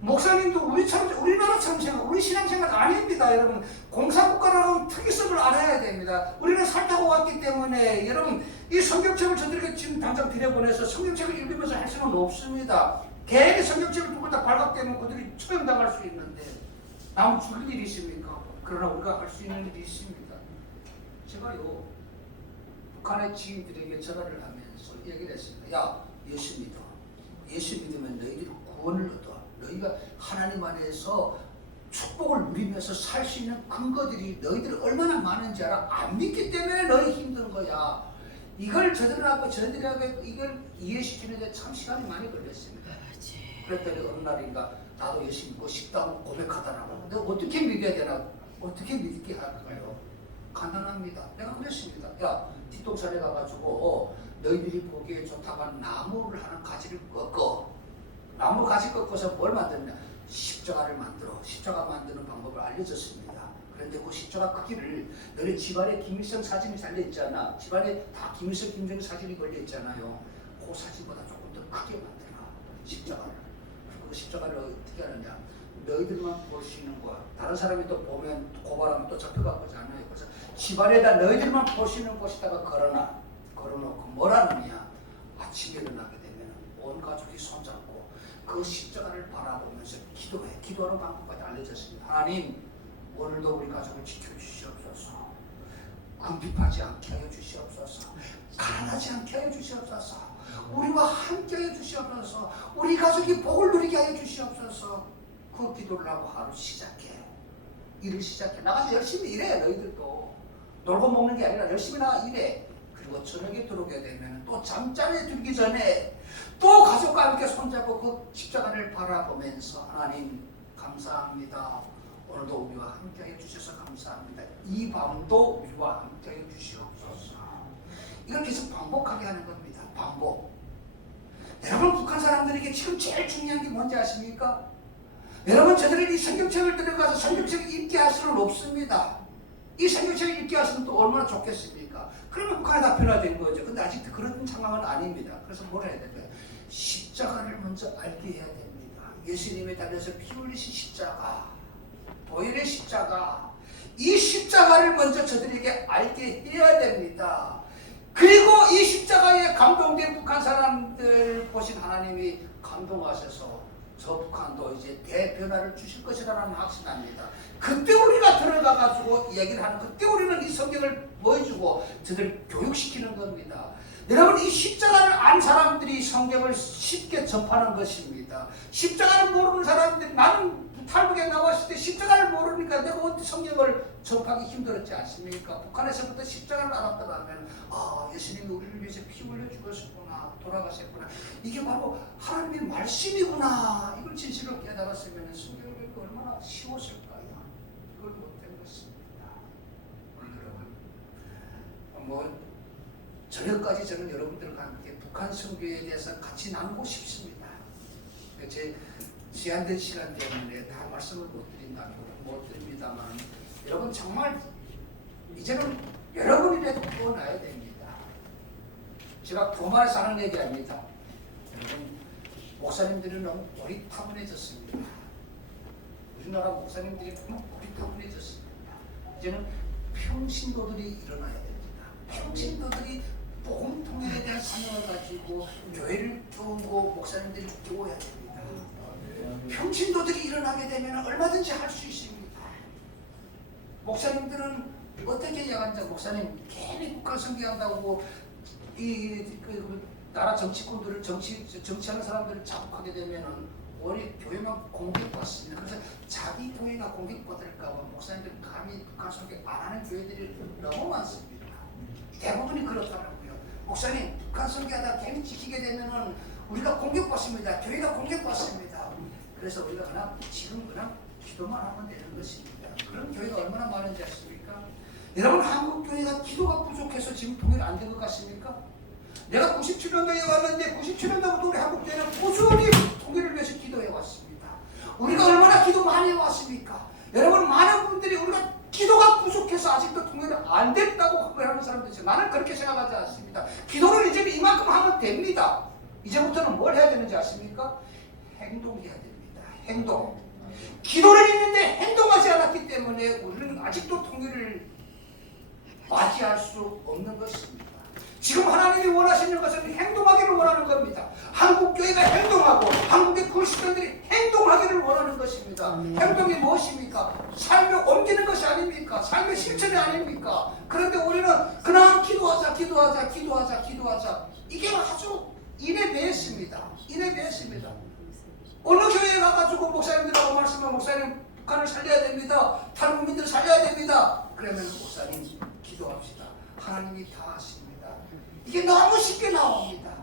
목사님도 우리나라처럼 생각, 우리 신앙생활 아닙니다, 여러분. 공산국가라는 특이성을 알아야 됩니다. 우리는 살다고 왔기 때문에 여러분 이 성경책을 저들에게 지금 당장 들여보내서 성경책을 읽으면서 할 수는 없습니다. 개인의 성경책을 두고 다 발각되면 그들이 처형당할 수 있는데 남은 죽을 일이 있습니까? 그러나 우리가 할 수 있는 일이 있습니다. 제가요 북한의 지인들에게 전화를 하면서 얘기를 했습니다. 야, 예수 믿어. 예수 믿으면 너희들이 구원을 얻어. 너희가 하나님 안에서 축복을 누리면서 살 수 있는 근거들이 너희들이 얼마나 많은지 알아? 안 믿기 때문에 너희 힘든 거야. 이걸 저들하고 저희들하고 이걸 이해시키는데 참 시간이 많이 걸렸습니다. 그랬더니 어느 날인가 나도 예수 믿고 싶다고 고백하더라고. 근데 어떻게 믿어야 되나? 어떻게 믿게 할까요? 간단합니다. 내가 그랬습니다. 야, 뒷동산에 가가지고 너희들이 보기에 좋다고 하는 나무를 하나 가지를 꺾어. 나무 가지 꺾어서 뭘 만드냐? 십자가를 만들어. 십자가 만드는 방법을 알려줬습니다. 그런데 그 십자가 크기를 너네 집안에 김일성 사진이 달려있잖아. 집안에 다 김일성, 김정일 사진이 걸려있잖아요. 그 사진보다 조금 더 크게 만들어. 십자가를. 그 십자가를 어떻게 하느냐? 너희들만 볼 수 있는 거야. 다른 사람이 또 보면 고발하면 또 잡혀갈 거잖아요. 그래서 집안에다 너희들만 볼 수 있는 곳에다가 걸어놓고 뭐라느냐? 아침에 일어나게 되면 온 가족이 손잡고 그 십자가를 바라보면서 기도해. 기도하는 방법까지 알려졌습니다. 하나님, 오늘도 우리 가족을 지켜주시옵소서. 궁핍하지 않게 하여 주시옵소서. 가난하지 않게 하여 주시옵소서. 우리와 함께 하여 주시옵소서. 우리 가족이 복을 누리게 하여 주시옵소서. 그 기도를 하고 하루 시작해. 일을 시작해. 나가서 열심히 일해. 너희들도 놀고 먹는 게 아니라 열심히 나가 일해. 그리고 저녁에 들어오게 되면 또 잠자리에 들기 전에 또 가족과 함께 손잡고 그 십자가를 바라보면서 하나님 감사합니다. 오늘도 우리와 함께해 주셔서 감사합니다. 이 밤도 우리와 함께해 주시옵소서. 이걸 계속 반복하게 하는 겁니다. 반복. 여러분 북한 사람들에게 지금 제일 중요한 게 뭔지 아십니까? 여러분 저들은 이 성경책을 들어가서 성경책을 읽게 할 수는 없습니다. 이 성경책을 읽게 하시면 또 얼마나 좋겠습니까? 그러면 북한이 다 변화된 거죠. 근데 아직도 그런 상황은 아닙니다. 그래서 뭘 해야 될까요? 십자가를 먼저 알게 해야 됩니다. 예수님에 달려서 피 흘리신 십자가, 보혈의 십자가, 이 십자가를 먼저 저들에게 알게 해야 됩니다. 그리고 이 십자가에 감동된 북한 사람들 보신 하나님이 감동하셔서 저 북한도 이제 대변화를 주실 것이라는 확신합니다. 그때 우리가 들어가가지고 얘기를 하는, 그때 우리는 이 성경을 보여주고 저들 교육시키는 겁니다. 여러분 이 십자가를 안 사람들이 성경을 쉽게 접하는 것입니다. 십자가를 모르는 사람들이 나는 탈북에 나왔을 때 십자가를 모르니까 내가 어떻게 성경을 접하기 힘들었지 않습니까? 북한에서부터 십자가를 알았다면 예수님이 우리를 위해서 피 흘려 죽었구나, 돌아가셨구나. 이게 바로 하나님의 말씀이구나. 이걸 진실로 깨달았으면 성경을 읽기 얼마나 쉬웠을까요? 그걸 못된 것입니다. 오늘 여러분 저녁까지 저는 여러분들과 함께 북한 선교에 대해서 같이 나누고 싶습니다. 제 제한된 시간 때문에 다 말씀을 못 드립니다만 여러분 정말 이제는 여러분이라도 구원해야 됩니다. 제가 도마에서 하는 얘기 아닙니다. 여러분 목사님들이 너무 고리타분해졌습니다. 우리나라 목사님들이 너무 고리타분해졌습니다. 이제는 평신도들이 일어나야 됩니다. 평신도들이 복음 통일에 대한 사명을 가지고 교회를 키우고 목사님들이 키워야 됩니다. 평신도들이 일어나게 되면 얼마든지 할 수 있습니다. 목사님들은 어떻게 야간자 목사님 괜히 국가 선교한다고 나라 정치꾼들을 정치하는 사람들을 자극하게 되면은 원래 교회만 공격받습니다. 그래서 자기 교회가 공격받을까봐 목사님들은 감히 국가 선교 안 하는 교회들이 너무 많습니다. 대부분이 그렇더라고요. 목사님 북한 선교하다 괜히 지키게 되면은 우리가 공격받습니다. 교회가 공격받습니다. 그래서 우리가 지금 그냥 기도만 하면 되는 것입니다. 그런 교회가 얼마나 많은지 아십니까? 여러분 한국 교회가 기도가 부족해서 지금 통일 안 된 것 같습니까? 내가 97년도에 왔는데 97년도부터 우리 한국 교회는 꾸준히 통일을 위해서 기도해 왔습니다. 우리가 얼마나 기도 많이 해왔습니까? 여러분 많은 분들이 우리가 기도가 부족해서 아직도 통일이 안 됐다고 하는 사람들 있어요. 나는 그렇게 생각하지 않습니다. 기도를 이제 이만큼 하면 됩니다. 이제부터는 뭘 해야 되는지 아십니까? 행동해야 됩니다. 행동. 기도를 했는데 행동하지 않았기 때문에 우리는 아직도 통일을 맞이할 수 없는 것입니다. 지금 하나님이 원하시는 것은 행동하기를 원하는 겁니다. 한국교회가 행동하고 한국의 그리스도인들이 행동하기를 원하는 것입니다. 행동이 무엇입니까? 삶에 옮기는 것이 아닙니까? 삶의 실천이 아닙니까? 그런데 우리는 그냥 기도하자 이게 아주 인에 배했습니다. 어느 교회에 가가지고 목사님들하고 말씀하면 목사님 북한을 살려야 됩니다. 탈북민들 살려야 됩니다. 그러면 목사님 기도합시다. 하나님이 다 하십니다. 이게 너무 쉽게 나옵니다.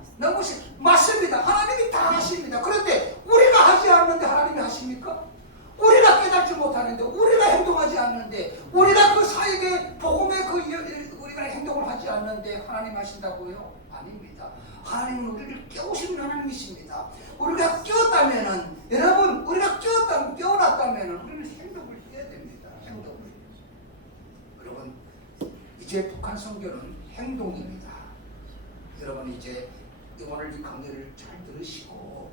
맞습니다. 하나님이 다 하십니다. 그런데 우리가 하지 않는데 하나님이 하십니까? 우리가 깨닫지 못하는데 우리가 행동하지 않는데 우리가 그 사역의 복음의 우리가 행동을 하지 않는데 하나님 하신다고요? 아닙니다. 하나님은 우리를 깨우시는 하나님이십니다. 우리가 깨웠다면은 여러분 우리가 깨어났다면은 우리는 행동을 해야 됩니다. 여러분 이제 북한 선교는 행동입니다. 여러분 이제 오늘 이 강의를 잘 들으시고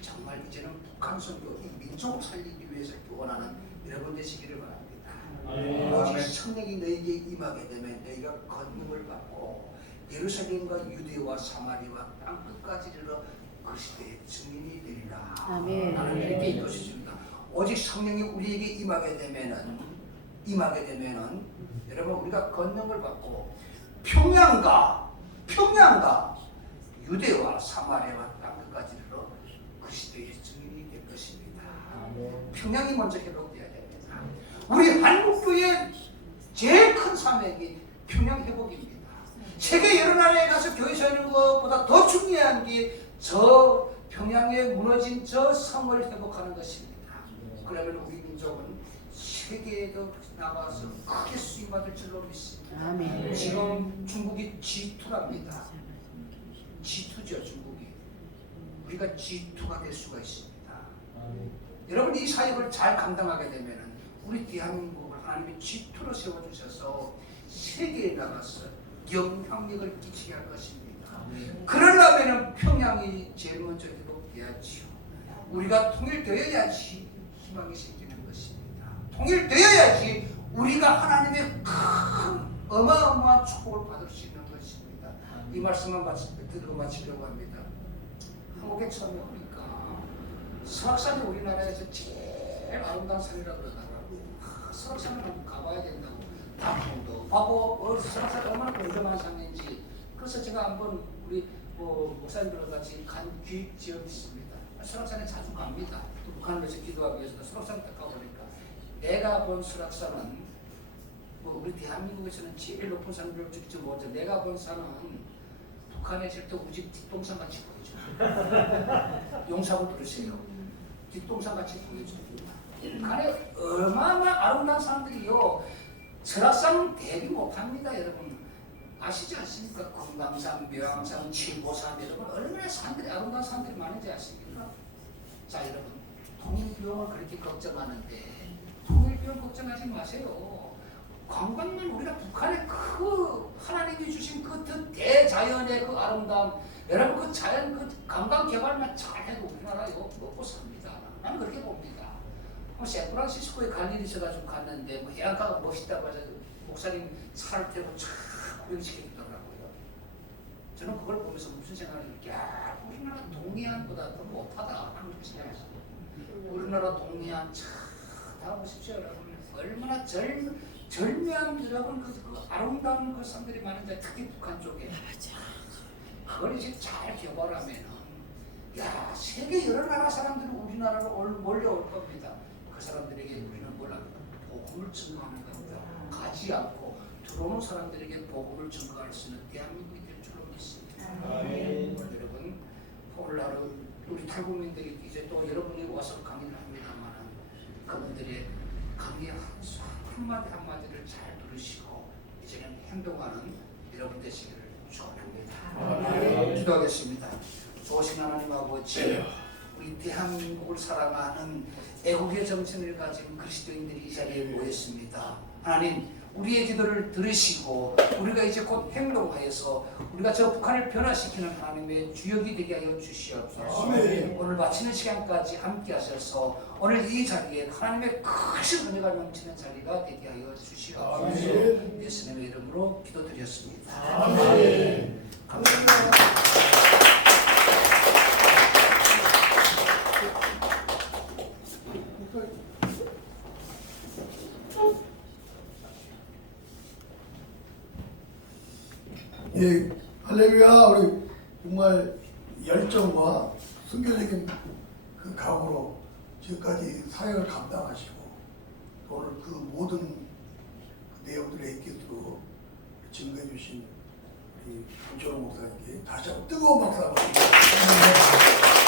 정말 이제는 북한 선교 이 민족을 살리기 위해서 기원하는 여러분 되시기를 바랍니다. 오직 성령이 너에게 임하게 되면 너희가 권능을 받고 예루살렘과 유대와 사마리와 땅 끝까지 이르러 그리스도의 증인이 되리라. 나는 이렇게 이것입니다. 오직 성령이 우리에게 임하게 되면은 여러분 우리가 권능을 받고 평양과 유대와 사마리아와 땅 끝까지 이르러 그리스도의 증인이 될 것입니다. 평양이 먼저 회복되어야 됩니다. 우리 한국교회의 제일 큰 사명이 평양 회복입니다. 세계 여러 나라에 가서 교회 세우는 것보다 더 중요한 게 저 평양에 무너진 저 성을 회복하는 것입니다. 그러면 우리 민족은 세계에도 나가서 크게 수임받을 줄로 믿습니다. 지금 중국이 G2랍니다. G2죠 중국이. 우리가 G2가 될 수가 있습니다. 여러분 이 사역을 잘 감당하게 되면 우리 대한민국을 하나님이 G2로 세워주셔서 세계에 나가서 영향력을 끼치게 할 것입니다. 그러려면 평양이 제일 먼저 회복돼야지요. 우리가 통일되어야지 희망이 생기는 것입니다. 통일되어야지 우리가 하나님의 큰 어마어마한 축복을 받을 수 있는 것입니다. 이 말씀을 듣고 마치려고 합니다. 한국에 처음에 오니까 설악산이 우리나라에서 제일 아름다운 산이라고 그러더라고요. 설악산을 한번 가봐야 된다고. 다음도 하고 설악산이 얼마나 공정한 산인지 그래서 제가 한번 우리 목사님들과 같이 간 귀 지역이 있습니다. 설악산에 자주 갑니다. 또 북한을 위해서 기도하기 위해서 설악산 딱 가보니까 내가 본 설악산은 우리 대한민국에서는 제일 높은 산을 찍지 못해. 내가 본 산은 북한의 절대 우리 집 뒷동산 같이 보이죠. 용사고 들으세요. 뒷동산 같이 보이죠. 북한에 얼마나 아름다운 산들이요. 설악산은 대비 못합니다, 여러분. 아시지 않습니까? 금강산, 묘양산, 칠보산 여러분 얼마나 산들이 아름다운 산들이 많은지 아십니까? 자, 여러분 통일비용을 그렇게 걱정하는데 통일비용 걱정하지 마세요. 관광만 우리가 북한의 그 하나님이 주신 그 대자연의 그 아름다움, 여러분 그 자연 그 관광 개발만 잘해도 우리나라요 먹고 삽니다. 나는 그렇게 봅니다. 샌프란시스코에 갈 일이 있어가지고 갔는데 해안가가 멋있다고 해서 목사님 차를 태우고 쫙 구경시켜주더라고요. 저는 그걸 보면서 무슨 생각을 했냐, 야, 우리나라 동해안보다 더 못하다 하는 생각했어요. 우리나라 동해안 다 보십시오, 여러분. 얼마나 절묘한 여러분 그 아름다운 그 산들이 많은데 특히 북한 쪽에 그걸 이제 잘 개발하면은 야, 세계 여러 나라 사람들이 우리나라로 몰려올 겁니다. 그 사람들에게 우리는 뭐라 복음을 증거하는 겁니다. 가지 않고 들어오는 사람들에게 복음을 증거할 수 있는 대한민국이 될 줄로 믿습니다. 오늘 여러분 오늘 하루 우리 탈북민들이 이제 또 여러분이 와서 강의를 합니다만 그분들의 강의 한마디 한마디를 잘 들으시고 이제는 행동하는 여러분 되시기를 축원합니다. 기도하겠습니다. 좋으신 하나님 아버지, 우리 대한민국을 사랑하는 애국의 정신을 가진 그리스도인들이 이 자리에 모였습니다. 하나님, 우리의 기도를 들으시고 우리가 이제 곧 행동하여서 우리가 저 북한을 변화시키는 하나님의 주역이 되게 하여 주시옵소서. 오늘 마치는 시간까지 함께 하셔서 오늘 이 자리에 하나님의 크신 은혜가 넘치는 자리가 되게 하여 주시옵소서. 예수님의 이름으로 기도드렸습니다. 감사합니다. 예, 할렐루야. 우리 정말 열정과 순교적인 그 각오로 지금까지 사역을 감당하시고 오늘 그 모든 그 내용들의 기도로 증거해 주신 우리 김철호 목사님께 다시 한번 뜨거운 박수 한번 드립니다.